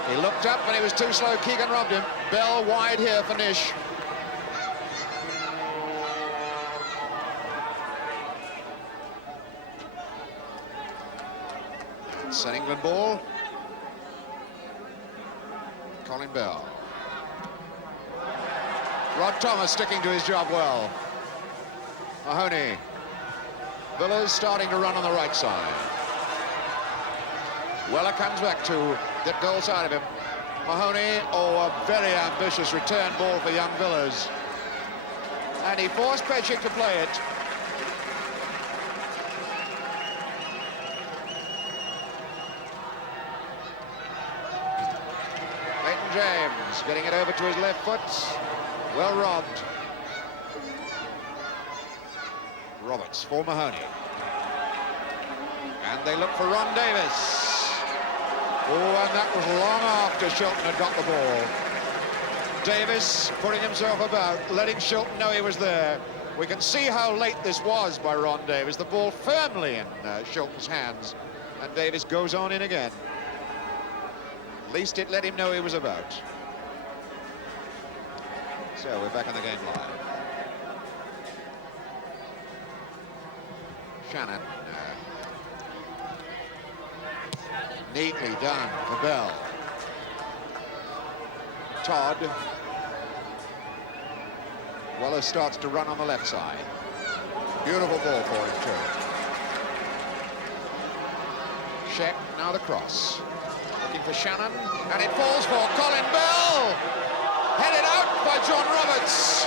He looked up and he was too slow. Keegan robbed him. Bell wide here for Nish. It's an England ball. Colin Bell. Rod Thomas sticking to his job well. Mahoney. Villiers starting to run on the right side. Weller comes back to the goal side of him. Mahoney, oh, a very ambitious return ball for young Villiers. And he forced Petchik to play it. Leighton James getting it over to his left foot. Well robbed. Roberts for Mahoney. And they look for Ron Davis. Oh, and that was long after Shilton had got the ball. Davis putting himself about, letting Shilton know he was there. We can see how late this was by Ron Davis. The ball firmly in Shilton's hands. And Davis goes on in again. At least it let him know he was about. So we're back on the game live. Shannon. Neatly done for Bell. Todd. Weller starts to run on the left side. Beautiful ball for him too. Sheck, now the cross. Looking for Shannon, and it falls for Colin Bell. Headed out by John Roberts.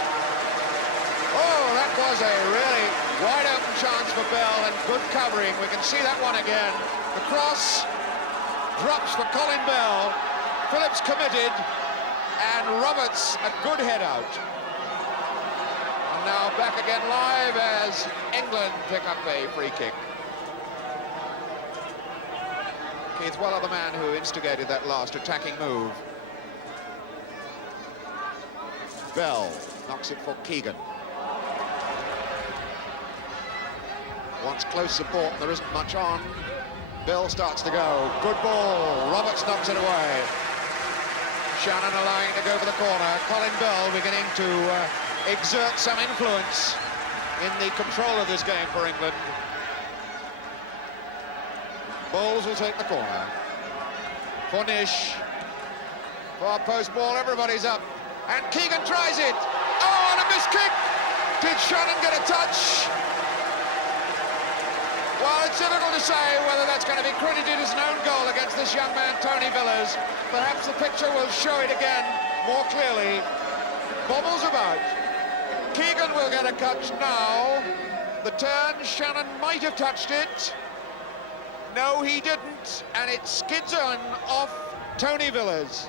Oh, that was a really wide open chance for Bell, and good covering. We can see that one again. The cross drops for Colin Bell. Phillips committed, and Roberts a good head out. And now back again live as England pick up a free kick. Keith Weller, the man who instigated that last attacking move. Bell knocks it for Keegan. Wants close support, there isn't much on. Bell starts to go. Good ball. Roberts knocks it away. Shannon allowing it to go for the corner. Colin Bell beginning to exert some influence in the control of this game for England. Bowles will take the corner. For Nish. Far post ball, everybody's up. And Keegan tries it. Oh, and a missed kick. Did Shannon get a touch? Well, it's difficult to say whether that's going to be credited as an own goal against this young man, Tony Villiers. Perhaps the picture will show it again more clearly. Bobbles about. Keegan will get a touch now. The turn, Shannon might have touched it. No, he didn't, and it skids on off Tony Villiers.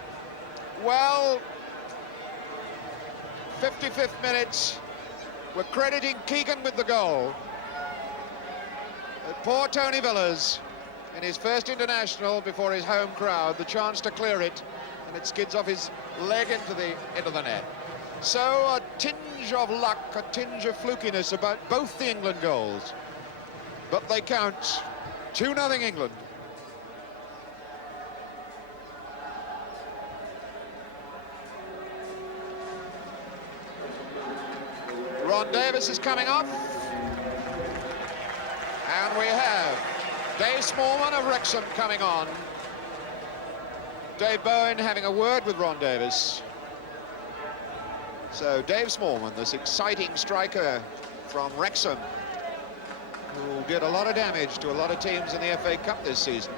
Well, 55th minute, We're crediting Keegan with the goal. But poor Tony Villas, in his first international before his home crowd, the chance to clear it, and it skids off his leg into the net. So a tinge of luck, a tinge of flukiness about both the England goals. But they count. 2-0 England. Ron Davis is coming off. And we have Dave Smallman of Wrexham coming on. Dave Bowen having a word with Ron Davis. So Dave Smallman, this exciting striker from Wrexham, who did a lot of damage to a lot of teams in the FA Cup this season.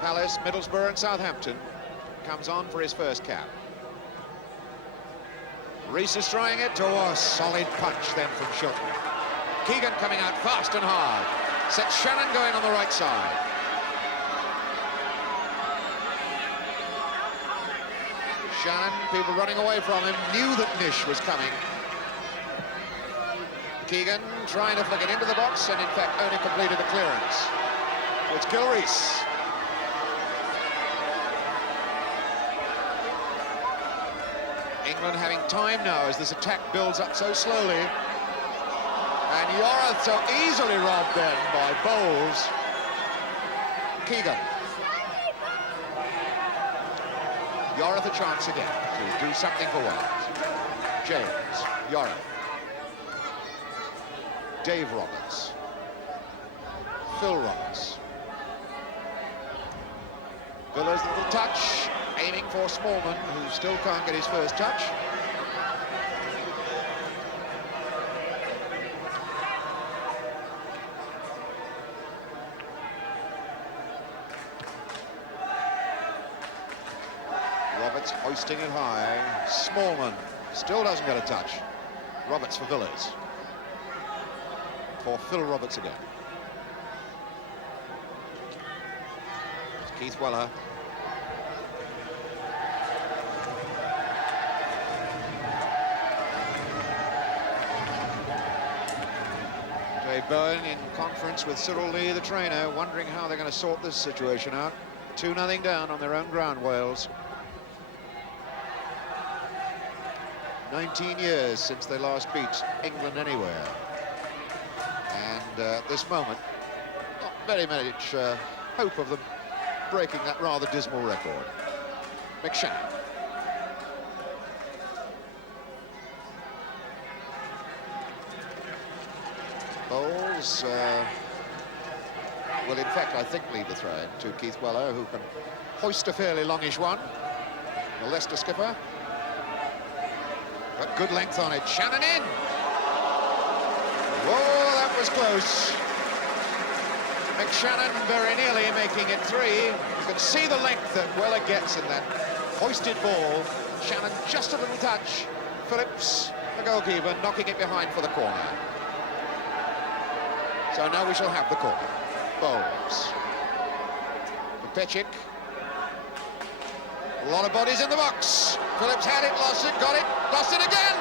Palace, Middlesbrough and Southampton, comes on for his first cap. Rees is trying it. Oh, a solid punch then from Shilton. Keegan coming out fast and hard. Sets Shannon going on the right side. Shannon, people running away from him, knew that Nish was coming. Keegan trying to flick it into the box and in fact only completed the clearance. It's Gil Rees. England having time now as this attack builds up so slowly. And Yorath so easily robbed then by Bowles. Keegan. Yorath a chance again to do something for Wales. James, Yorath. Dave Roberts. Phil Roberts. Villas little touch, aiming for Smallman, who still can't get his first touch. Roberts hoisting it high. Smallman still doesn't get a touch. Roberts for Villas. For Phil Roberts again. It's Keith Weller. Dave Bowen in conference with Cyril Lee, the trainer, wondering how they're going to sort this situation out. 2-0 down on their own ground, Wales. 19 years since they last beat England anywhere. And at this moment, not very much hope of them breaking that rather dismal record. McShannon. Bowles will in fact, I think, leave the throw in to Keith Weller, who can hoist a fairly longish one. The Leicester skipper. But good length on it. Shannon in. Whoa, that was close. McShannon very nearly making it 3. You can see the length that Weller gets in that hoisted ball. Shannon just a little touch. Phillips, the goalkeeper, knocking it behind for the corner. So now we shall have the corner. Bowles. Pecic. A lot of bodies in the box. Phillips had it, lost it, got it, lost it again.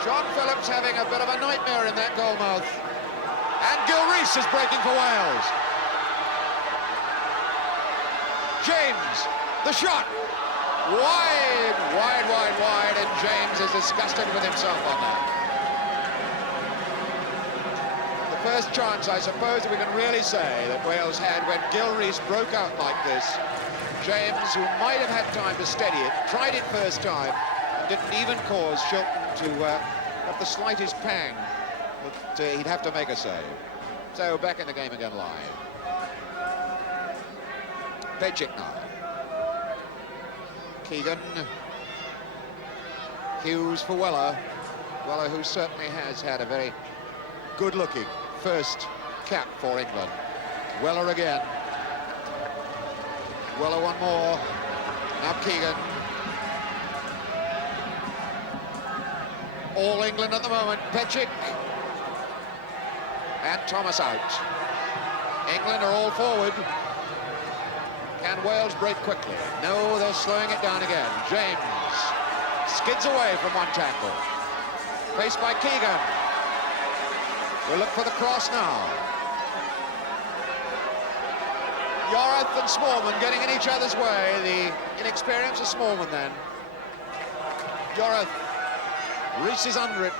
John Phillips having a bit of a nightmare in that goal mouth. And Gil Rees is breaking for Wales. James, the shot. Wide, wide, wide, wide, and James is disgusted with himself on that. The first chance, I suppose, we can really say that Wales had when Gil Rees broke out like this. James, who might have had time to steady it, tried it first time, and didn't even cause Shilton to have the slightest pang that he'd have to make a save. So back in the game again live. Pecic now. Keegan. Hughes for Weller. Weller, who certainly has had a very good-looking first cap for England. Weller again. Weller one more. Now Keegan. All England at the moment. Pecic. And Thomas out. England are all forward. Can Wales break quickly? No, they're slowing it down again. James. skids away from one tackle. Faced by Keegan. We'll look for the cross now. Yorath and Smallman getting in each other's way. The inexperience of Smallman then. Yorath, Rees is under it.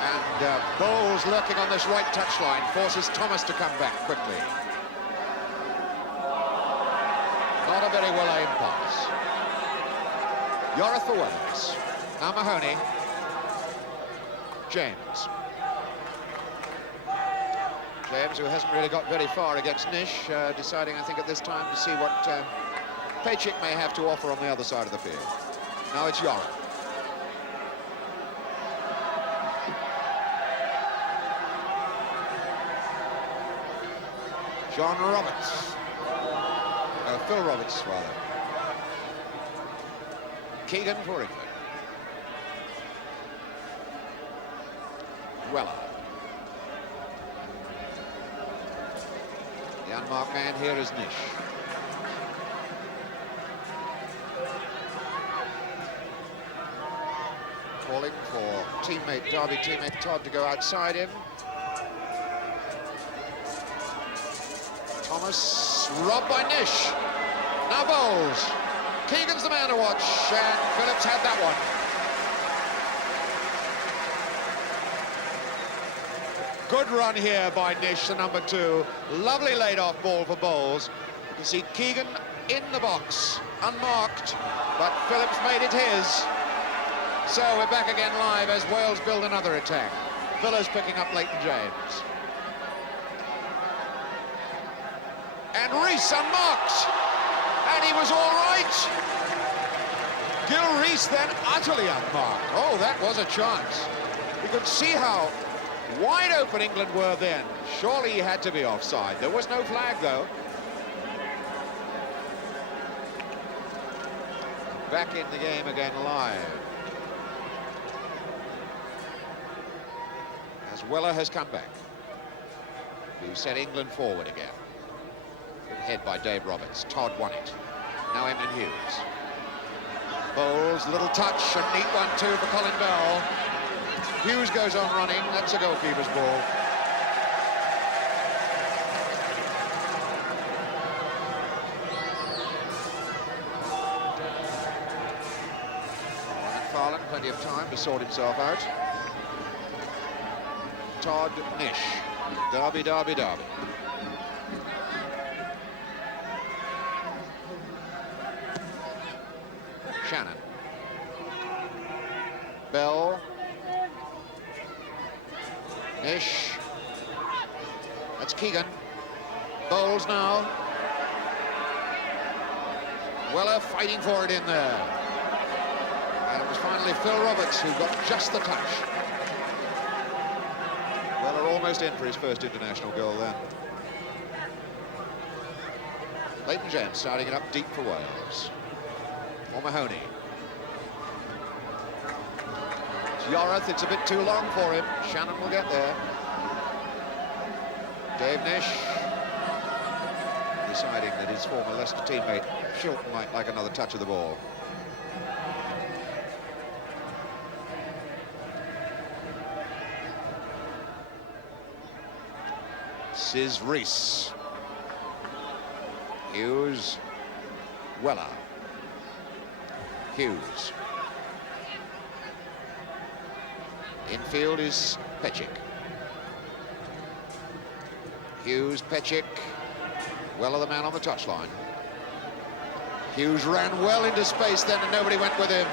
And Bowles lurking on this right touchline forces Thomas to come back quickly. Not a very well-aimed pass. Yorath for Wales. Now Mahoney. James. James, who hasn't really got very far against Nish, deciding, I think, at this time to see what Pejcik may have to offer on the other side of the field. Now it's Yorath. John Roberts. Phil Roberts, rather. Keegan for England. Weller. The unmarked man here is Nish. Calling for Derby teammate Todd to go outside him. Thomas robbed by Nish. Now Bowles. Keegan's the man to watch, and Phillips had that one. Good run here by Nish, the number 2. Lovely laid-off ball for Bowles. You can see Keegan in the box, unmarked, but Phillips made it his. So we're back again live as Wales build another attack. Villas picking up Leighton James. And Rees unmarked. And he was all right. Gil Rees then utterly unmarked. Oh, that was a chance. You could see how wide open England were then. Surely he had to be offside. There was no flag, though. Back in the game again live. As Weller has come back. Who set England forward again. Good head by Dave Roberts. Todd won it. Now Emlyn Hughes. Bowles, little touch, a neat one too for Colin Bell. Hughes goes on running. That's a goalkeeper's ball. McFarlane, plenty of time to sort himself out. Todd, Nish. Derby, Derby, Derby. Shannon. Bell. Nish. That's Keegan. Bowles now. Weller fighting for it in there. And it was finally Phil Roberts who got just the touch. Weller almost in for his first international goal then. Leighton James starting it up deep for Wales. Or Mahoney. Yorath, it's a bit too long for him. Shannon will get there. Dave Nish deciding that his former Leicester teammate Shilton might like another touch of the ball. This is Rees. Hughes. Weller. Hughes. Infield is Pejcik. Hughes, Pejcik. Weller the man on the touchline. Hughes ran well into space then and nobody went with him.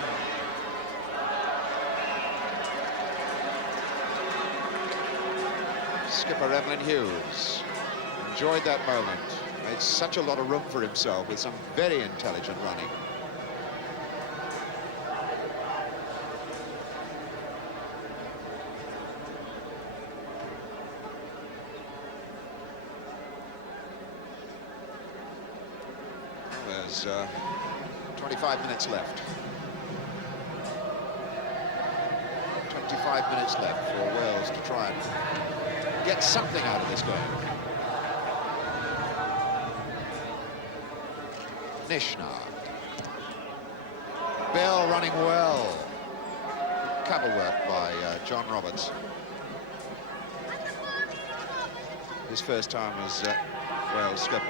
Skipper Emlyn Hughes enjoyed that moment. Made such a lot of room for himself with some very intelligent running. There's 25 minutes left. 25 minutes left for Wales to try and get something out of this game. Nish now. Bell running well. Cover work by John Roberts. His first time as Wales skipper.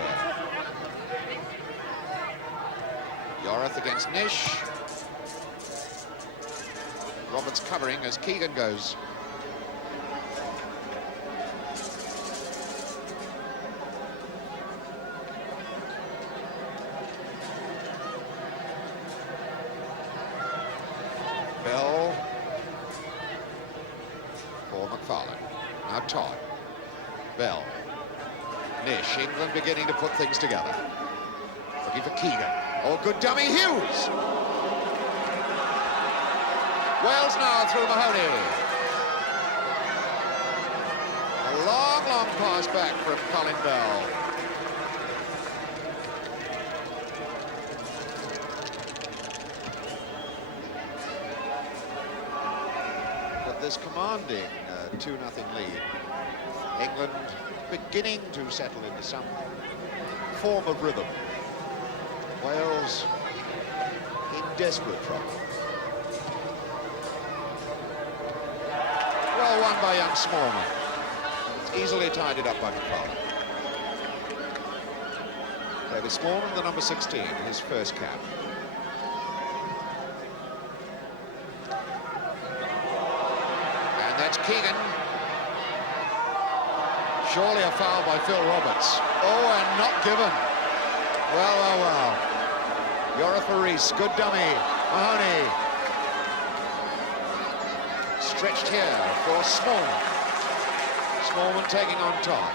Yorath against Nish. Roberts covering as Keegan goes. Bell for McFarlane. Now Todd. Bell. Nish. England beginning to put things together. Looking for Keegan. Oh, good dummy, Hughes! Wales now through Mahoney. A long, long pass back from Colin Bell. But this commanding 2-0 lead. England beginning to settle into some form of rhythm. Wales in desperate trouble. Well won by young Smallman. It's easily tidied up by McFarlane. David Smallman, the number 16, his first cap. And that's Keegan. Surely a foul by Phil Roberts. Oh, and not given. Well, well, well. Yorath for Rees, good dummy. Mahoney. Stretched here for Smallman. Smallman taking on top.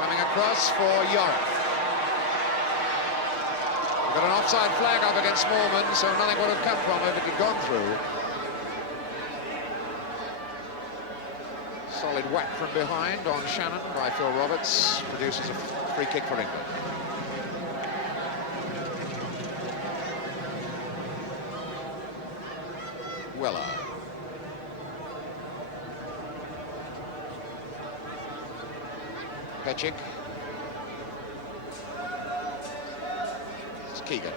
Coming across for Yorath. We've got an offside flag up against Smallman, so nothing would have come from it if it had gone through. Solid whack from behind on Shannon by Phil Roberts. Produces a free kick for England. Weller. Petchik. It's Keegan.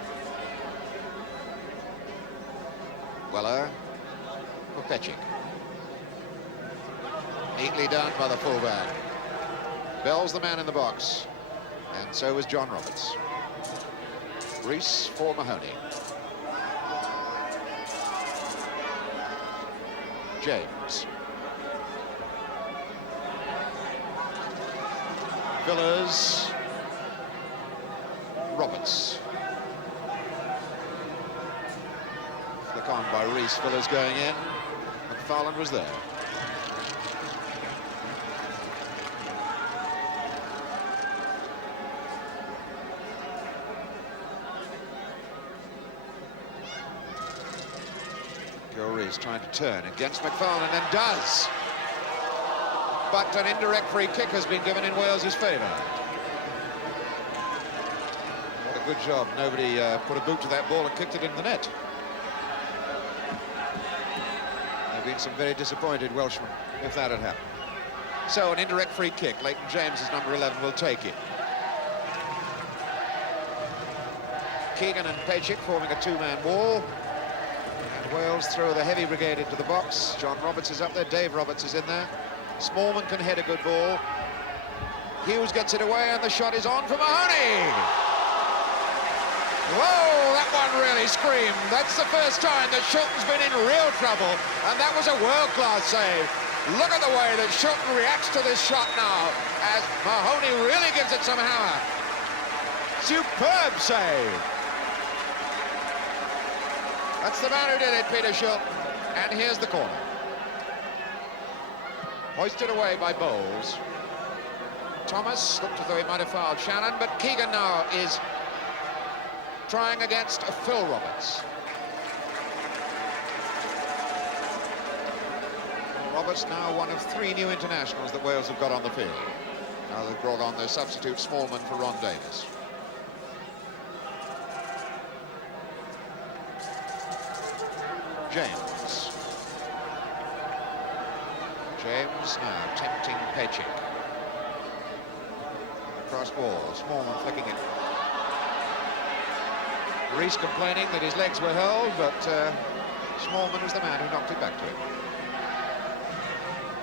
Weller for Petchik. Neatly done by the fullback. Bell's the man in the box, and so is John Roberts. Rees for Mahoney. James. Villiers. Roberts. Flick on by Rees. Villiers going in. McFarlane was there. Rees trying to turn against McFarlane, and does. But an indirect free kick has been given in Wales's favour. What a good job. Nobody put a boot to that ball and kicked it in the net. There have been some very disappointed Welshmen if that had happened. So an indirect free kick. Leighton James, as number 11, will take it. Keegan and Petchik forming a two-man wall. Wales throw the heavy brigade into the box. John Roberts is up there. Dave Roberts is in there. Smallman can head a good ball. Hughes gets it away, and the shot is on for Mahoney. Whoa, that one really screamed. That's the first time that Shilton's been in real trouble, and that was a world-class save. Look at the way that Shilton reacts to this shot now, as Mahoney really gives it some hammer. Superb save. That's the man who did it, Peter Shilton. And here's the corner. Hoisted away by Bowles. Thomas looked as though he might have fouled Shannon, but Keegan now is trying against Phil Roberts. Roberts now one of 3 new internationals that Wales have got on the field. Now they've brought on their substitute Smallman for Ron Davis. James. James now tempting Petchik. Across ball, Smallman flicking it. Rees complaining that his legs were held, but Smallman was the man who knocked it back to him.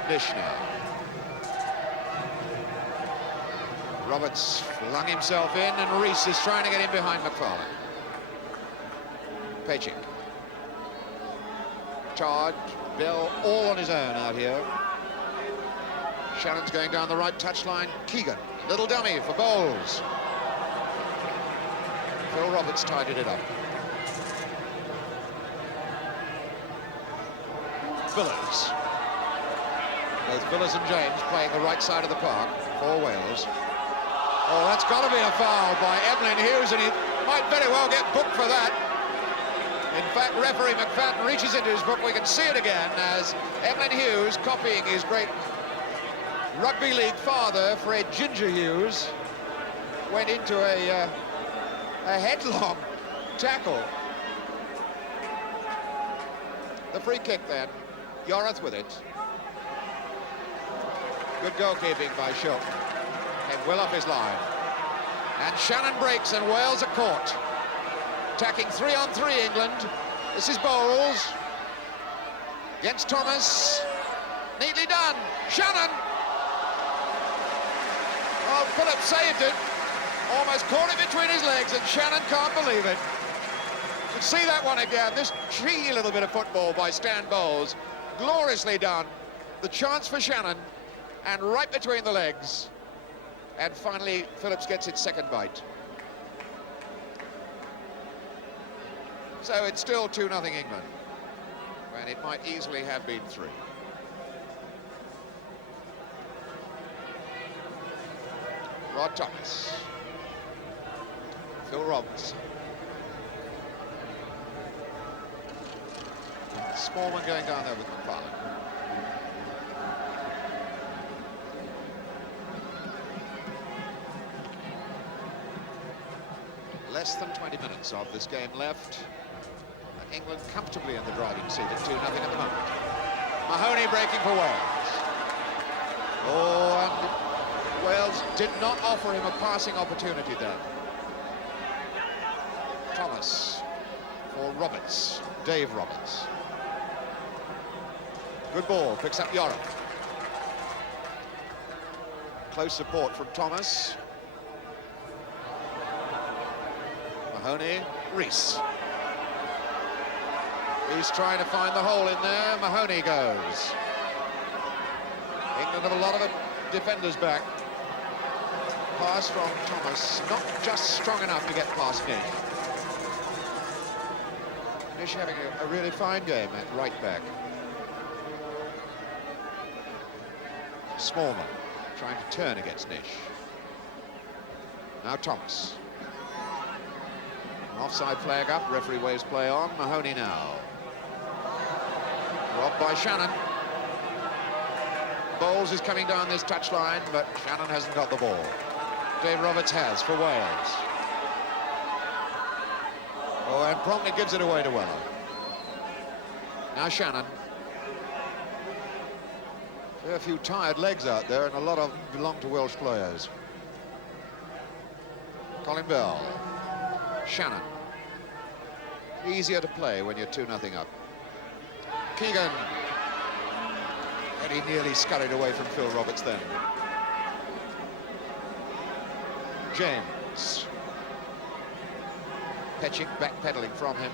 Nish now. Roberts flung himself in, and Rees is trying to get in behind McFarlane. Pechik. Charge, Bell all on his own out here. Shannon's going down the right touchline. Keegan, little dummy for Bowles. Phil Roberts tidied it up. Villiers. Both Villiers and James playing the right side of the park for Wales. Oh, that's got to be a foul by Emlyn Hughes, and he might very well get booked for that. In fact, referee McFadden reaches into his book. We can see it again as Emlyn Hughes, copying his great rugby league father, Fred Ginger Hughes, went into a headlong tackle. The free kick then, Yorath with it. Good goalkeeping by Shook. And well off his line. And Shannon breaks and Wales are caught. Attacking 3-on-3 England. This is Bowles. Against Thomas. Neatly done. Shannon. Oh, Phillips saved it. Almost caught it between his legs, and Shannon can't believe it. You can see that one again. This cheeky little bit of football by Stan Bowles. Gloriously done. The chance for Shannon, and right between the legs. And finally, Phillips gets its second bite. So it's still 2-0 England, when it might easily have been 3. Rod Thomas. Phil Roberts. Smallman going down there with McFarlane. Less than 20 minutes of this game left. England comfortably in the driving seat at 2-0 at the moment. Mahoney breaking for Wales. Oh, and Wales did not offer him a passing opportunity there. Thomas for Roberts, Dave Roberts. Good ball, picks up Yorath. Close support from Thomas. Mahoney, Rees. He's trying to find the hole in there. Mahoney goes. England have a lot of defenders back. Pass from Thomas, not just strong enough to get past Nish. Nish having a really fine game at right back. Smallman trying to turn against Nish. Now Thomas. Offside flag up, referee waves play on. Mahoney now. Robbed by Shannon. Bowles is coming down this touchline, but Shannon hasn't got the ball. Dave Roberts has for Wales. Oh, and promptly gives it away to Weller. Now Shannon. There are a few tired legs out there, and a lot of them belong to Welsh players. Colin Bell. Shannon. Easier to play when you're 2-0 up. Keegan. And he nearly scurried away from Phil Roberts then. James. Pechik backpedaling from him.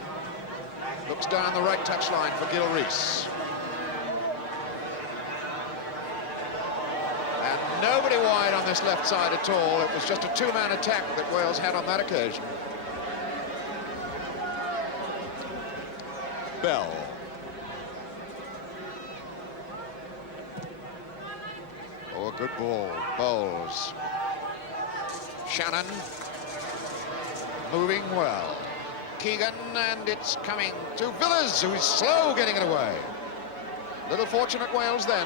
Looks down the right touchline for Gil Rees. And nobody wide on this left side at all. It was just a two-man attack that Wales had on that occasion. Bell. Oh, a good ball. Bowles. Shannon. Moving well. Keegan, and it's coming to Villiers, who's slow getting it away. Little fortunate Wales then.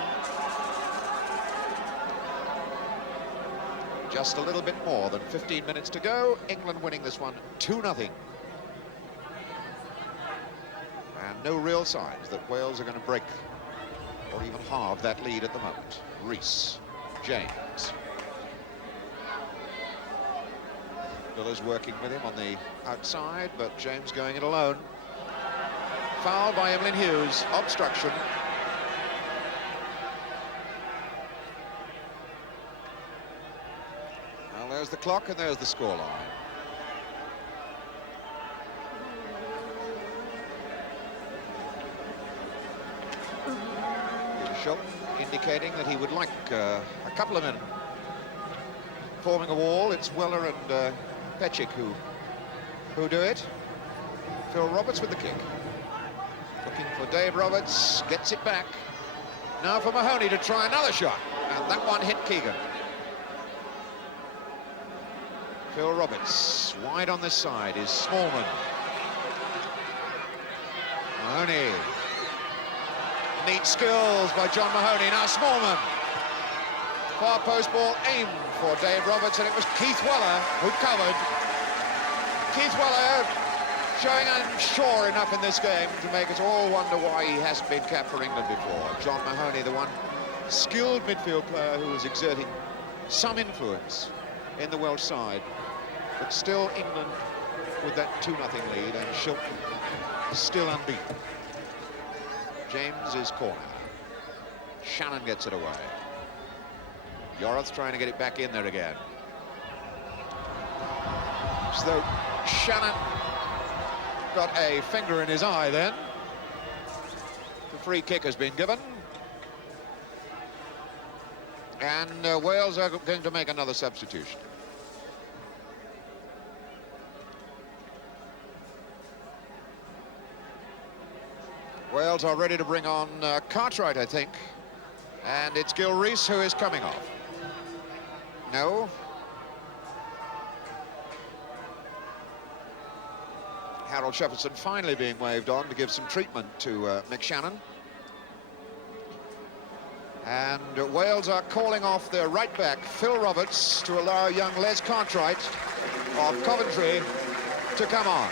Just a little bit more than 15 minutes to go. England winning this one 2-0. And no real signs that Wales are going to break or even halve that lead at the moment. Rees, James. Villas working with him on the outside, but James going it alone. Foul by Emlyn Hughes, obstruction. Well, there's the clock and there's the scoreline. Schultz indicating that he would like a couple of men forming a wall. It's Weller and Pecic who do it. Phil Roberts with the kick. Looking for Dave Roberts, gets it back. Now for Mahoney to try another shot, and that one hit Keegan. Phil Roberts, wide on this side is Smallman. Mahoney. Neat skills by John Mahoney. Now Smallman. Far post ball aimed for Dave Roberts, and it was Keith Weller who covered. Keith Weller showing unsure enough in this game to make us all wonder why he hasn't been capped for England before. John Mahoney, the one skilled midfield player who was exerting some influence in the Welsh side, but still England with that 2-0 lead, and Schultz still unbeaten. James's corner. Shannon gets it away. Yorath trying to get it back in there again. So Shannon got a finger in his eye then. The free kick has been given. And Wales are going to make another substitution. Wales are ready to bring on Cartwright, I think. And it's Gil Rees who is coming off. No. Harold Shepherdson finally being waved on to give some treatment to Mick Shannon. And Wales are calling off their right back, Phil Roberts, to allow young Les Cartwright of Coventry to come on.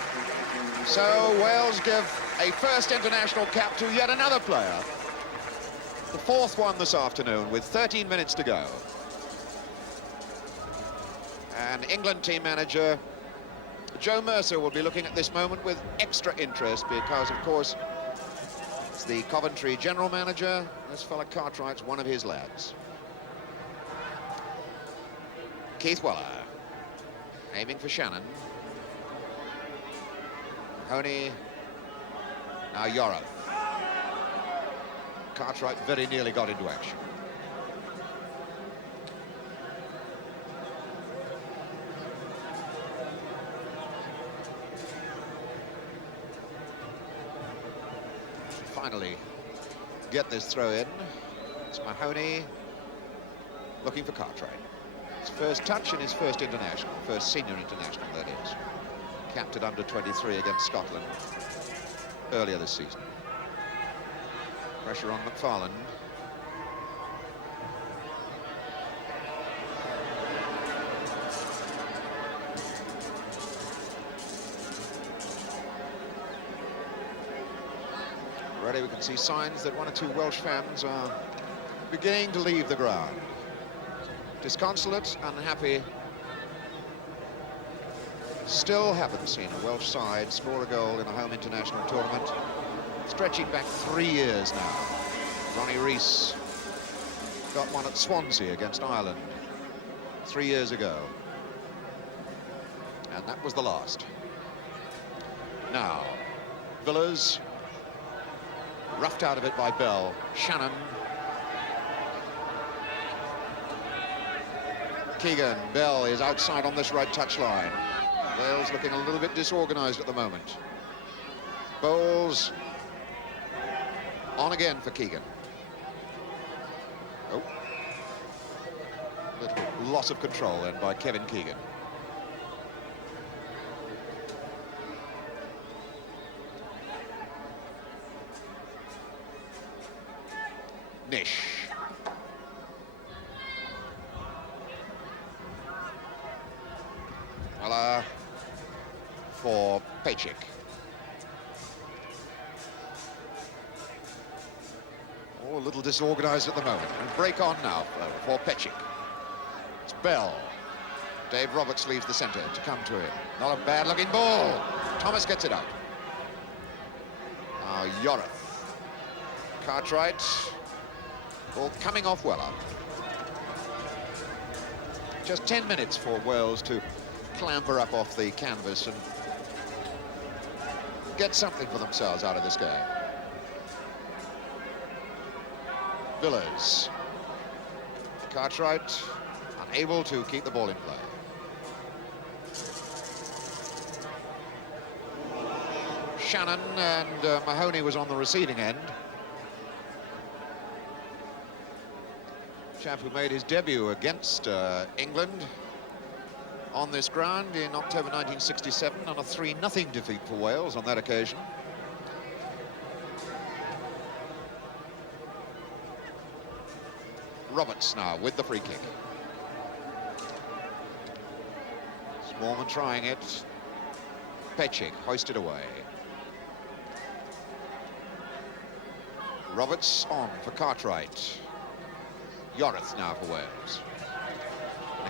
So Wales give a first international cap to yet another player. The fourth one this afternoon with 13 minutes to go. And England team manager Joe Mercer will be looking at this moment with extra interest because, of course, it's the Coventry general manager. This fella Cartwright's one of his lads. Keith Weller aiming for Shannon. Mahoney. Now Yorath. Cartwright very nearly got into action. Finally get this throw in. It's Mahoney looking for Cartwright. His first touch in his first international, first senior international, that is. Capped at under 23 against Scotland earlier this season. Pressure on McFarland. Already we can see signs that one or two Welsh fans are beginning to leave the ground. Disconsolate, unhappy. Still haven't seen a Welsh side score a goal in a home international tournament. Stretching back 3 years now. Ronnie Rees got one at Swansea against Ireland 3 years ago. And that was the last. Now, Villas, roughed out of it by Bell. Shannon. Keegan. Bell is outside on this right touchline. Wales looking a little bit disorganized at the moment. Bowles on again for Keegan. Oh. Little loss of control then by Kevin Keegan. Nish. Weller for Pecic. Oh, a little disorganized at the moment. And break on now for Pecic. It's Bell. Dave Roberts leaves the centre to come to him. Not a bad-looking ball. Thomas gets it out. Now Yorath. Cartwright. Ball coming off Weller. Just 10 minutes for Wales to clamber up off the canvas and get something for themselves out of this game. Villiers. Cartwright unable to keep the ball in play. Shannon and Mahoney was on the receiving end. Chap who made his debut against England on this ground in October 1967 on a 3-0 defeat for Wales on that occasion. Roberts now with the free kick. Smallman trying it. Petchik hoisted away. Roberts on for Cartwright. Yorath now for Wales.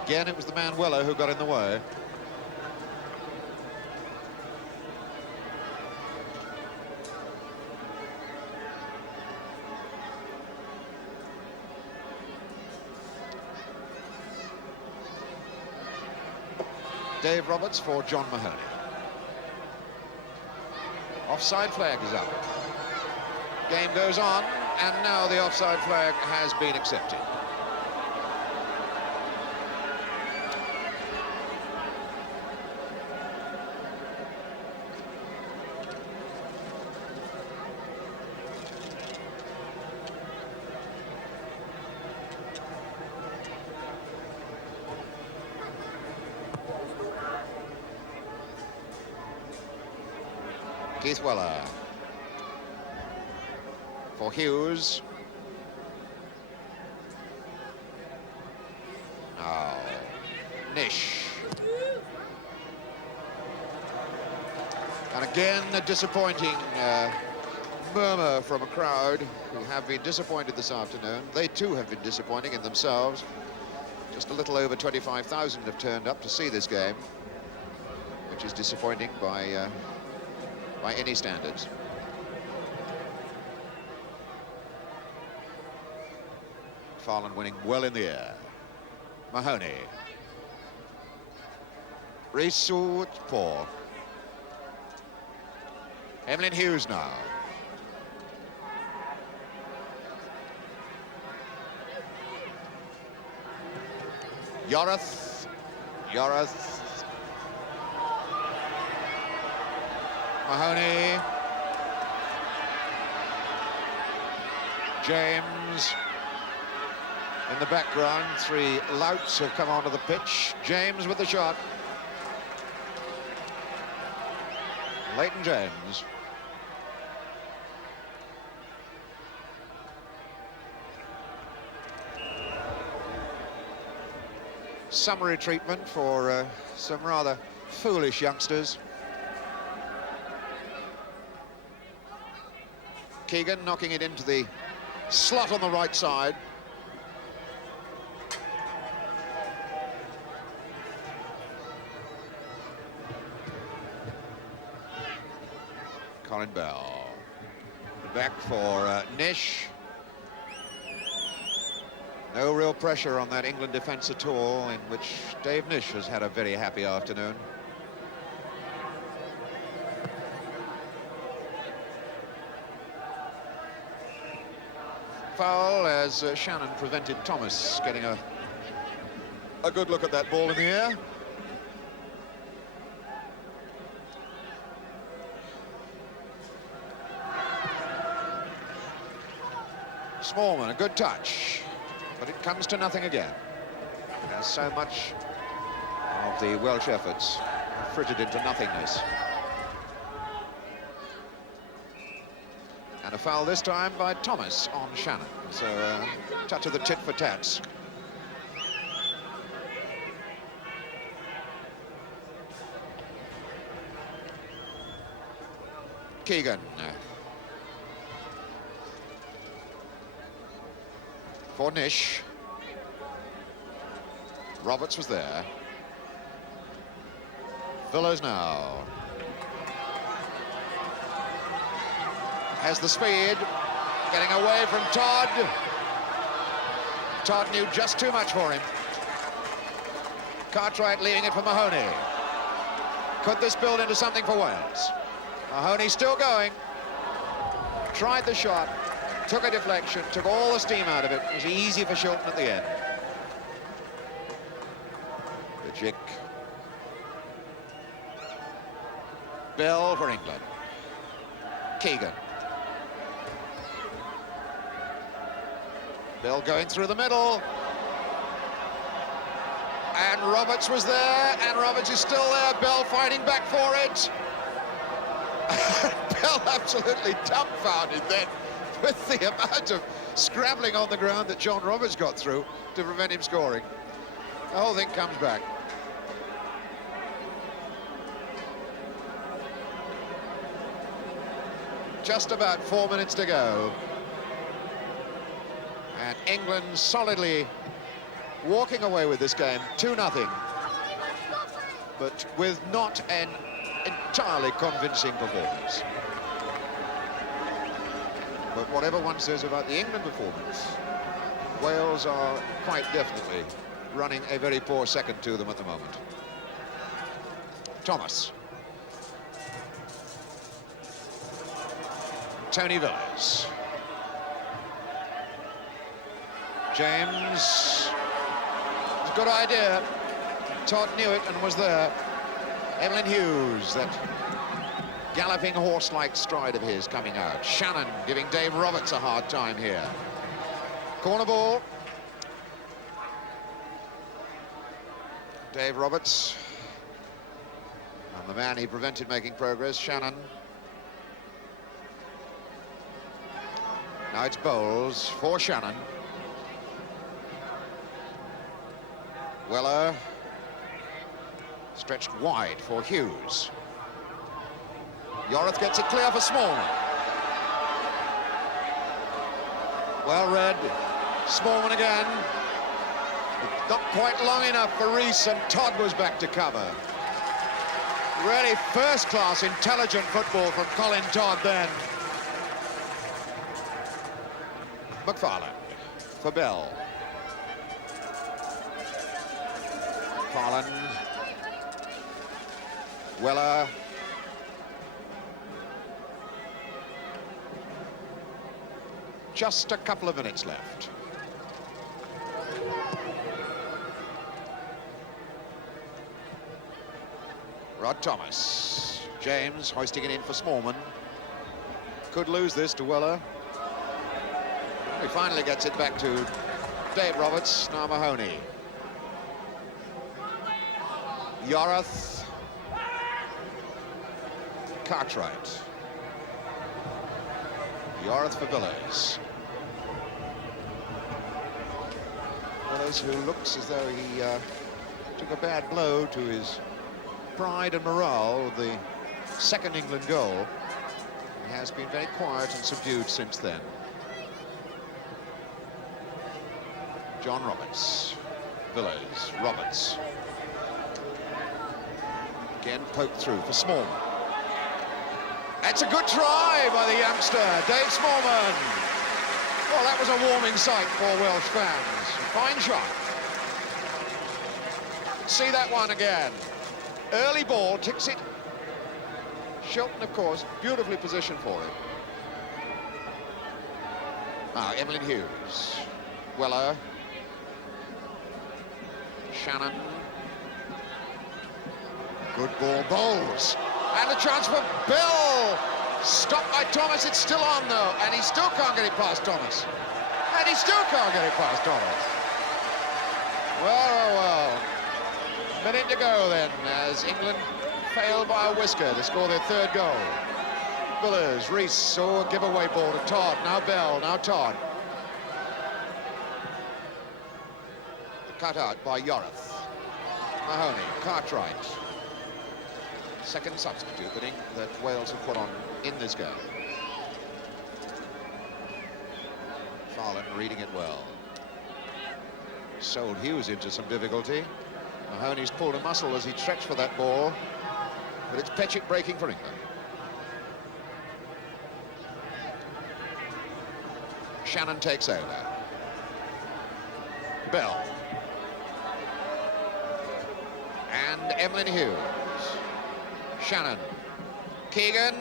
Again, it was the man Weller who got in the way. Dave Roberts for John Mahoney. Offside flag is up. Game goes on, and now the offside flag has been accepted. Keith Weller for Hughes. Now, Nish. And again, a disappointing murmur from a crowd who have been disappointed this afternoon. They too have been disappointing in themselves. Just a little over 25,000 have turned up to see this game, which is disappointing by any standards. Farland winning well in the air. Mahoney. Rees-Sou for Emlyn Hughes now. Yorath. Mahoney. James. In the background, three louts have come onto the pitch. James with the shot. Leighton James. Summary treatment for some rather foolish youngsters. Keegan knocking it into the slot on the right side. Colin Bell. Back for Nish. No real pressure on that England defence at all, in which Dave Nish has had a very happy afternoon. Foul as Shannon prevented Thomas getting a good look at that ball in the air. Smallman, a good touch, but it comes to nothing again. As so much of the Welsh efforts are frittered into nothingness. And a foul this time by Thomas on Shannon. So a touch of the tit for tats. Keegan. For Nish. Roberts was there. Villiers now. Has the speed. Getting away from Todd. Todd knew just too much for him. Cartwright leaving it for Mahoney. Could this build into something for Wales? Mahoney still going. Tried the shot. Took a deflection. Took all the steam out of it. It was easy for Shilton at the end. The Jick. Bell for England. Keegan. Bell going through the middle. And Roberts was there, and Roberts is still there. Bell fighting back for it. Bell absolutely dumbfounded then with the amount of scrabbling on the ground that John Roberts got through to prevent him scoring. The whole thing comes back. Just about 4 minutes to go. And England solidly walking away with this game, 2-0. But with not an entirely convincing performance. But whatever one says about the England performance, Wales are quite definitely running a very poor second to them at the moment. Thomas. Tony Villiers. James. Good idea. Todd knew it and was there. Emlyn Hughes, that galloping horse-like stride of his coming out. Shannon giving Dave Roberts a hard time here. Corner ball. Dave Roberts. And the man he prevented making progress, Shannon. Now it's Bowles for Shannon. Weller stretched wide for Hughes. Yorath gets it clear for Smallman. Well read. Smallman again. Not quite long enough for Rees, and Todd was back to cover. Really first-class, intelligent football from Colin Todd then. McFarland for Bell. McFarland. Weller. Just a couple of minutes left. Rod Thomas. James hoisting it in for Smallman. Could lose this to Weller. He finally gets it back to Dave Roberts, now Mahoney. Yorath. Cartwright. Yorath for Villiers. Villiers, who looks as though he took a bad blow to his pride and morale with the second England goal. He has been very quiet and subdued since then. John Roberts. Villiers. Roberts. Again poked through for Smallman. That's a good try by the youngster, Dave Smallman. Well, that was a warming sight for Welsh fans. Fine shot. See that one again. Early ball, ticks it. Shilton, of course, beautifully positioned for it. Now, Emlyn Hughes. Weller. Shannon. Good ball, Bowles. And the chance for Bell. Stopped by Thomas, it's still on though, and he still can't get it past Thomas. And he still can't get it past Thomas. Well, well, well. Minute to go then, as England failed by a whisker to score their third goal. Villiers, Rees, a giveaway ball to Todd, now Bell, now Todd. Cut out by Yorath. Mahoney, Cartwright. Second substitute that Wales have put on in this game. Farland reading it well. Sold Hughes into some difficulty. Mahoney's pulled a muscle as he stretched for that ball. But it's Petchik breaking for England. Shannon takes over. Bell. And Emlyn Hughes. Shannon. Keegan.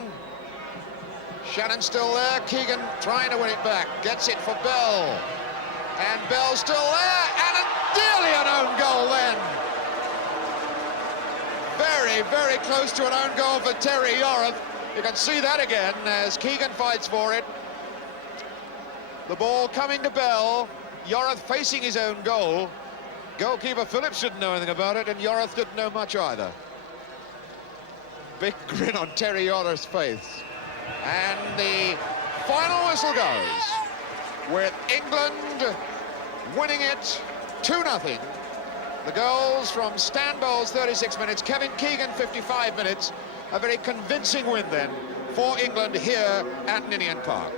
Shannon still there. Keegan trying to win it back. Gets it for Bell. And Bell's still there. And nearly an own goal then. Very, very close to an own goal for Terry Yorath. You can see that again as Keegan fights for it. The ball coming to Bell. Yorath facing his own goal. Goalkeeper Phillips didn't know anything about it, and Yorath didn't know much either. Big grin on Terry Yorath's face. And the final whistle goes with England winning it 2-0. The goals from Stan Bowles, 36 minutes, Kevin Keegan, 55 minutes. A very convincing win then for England here at Ninian Park.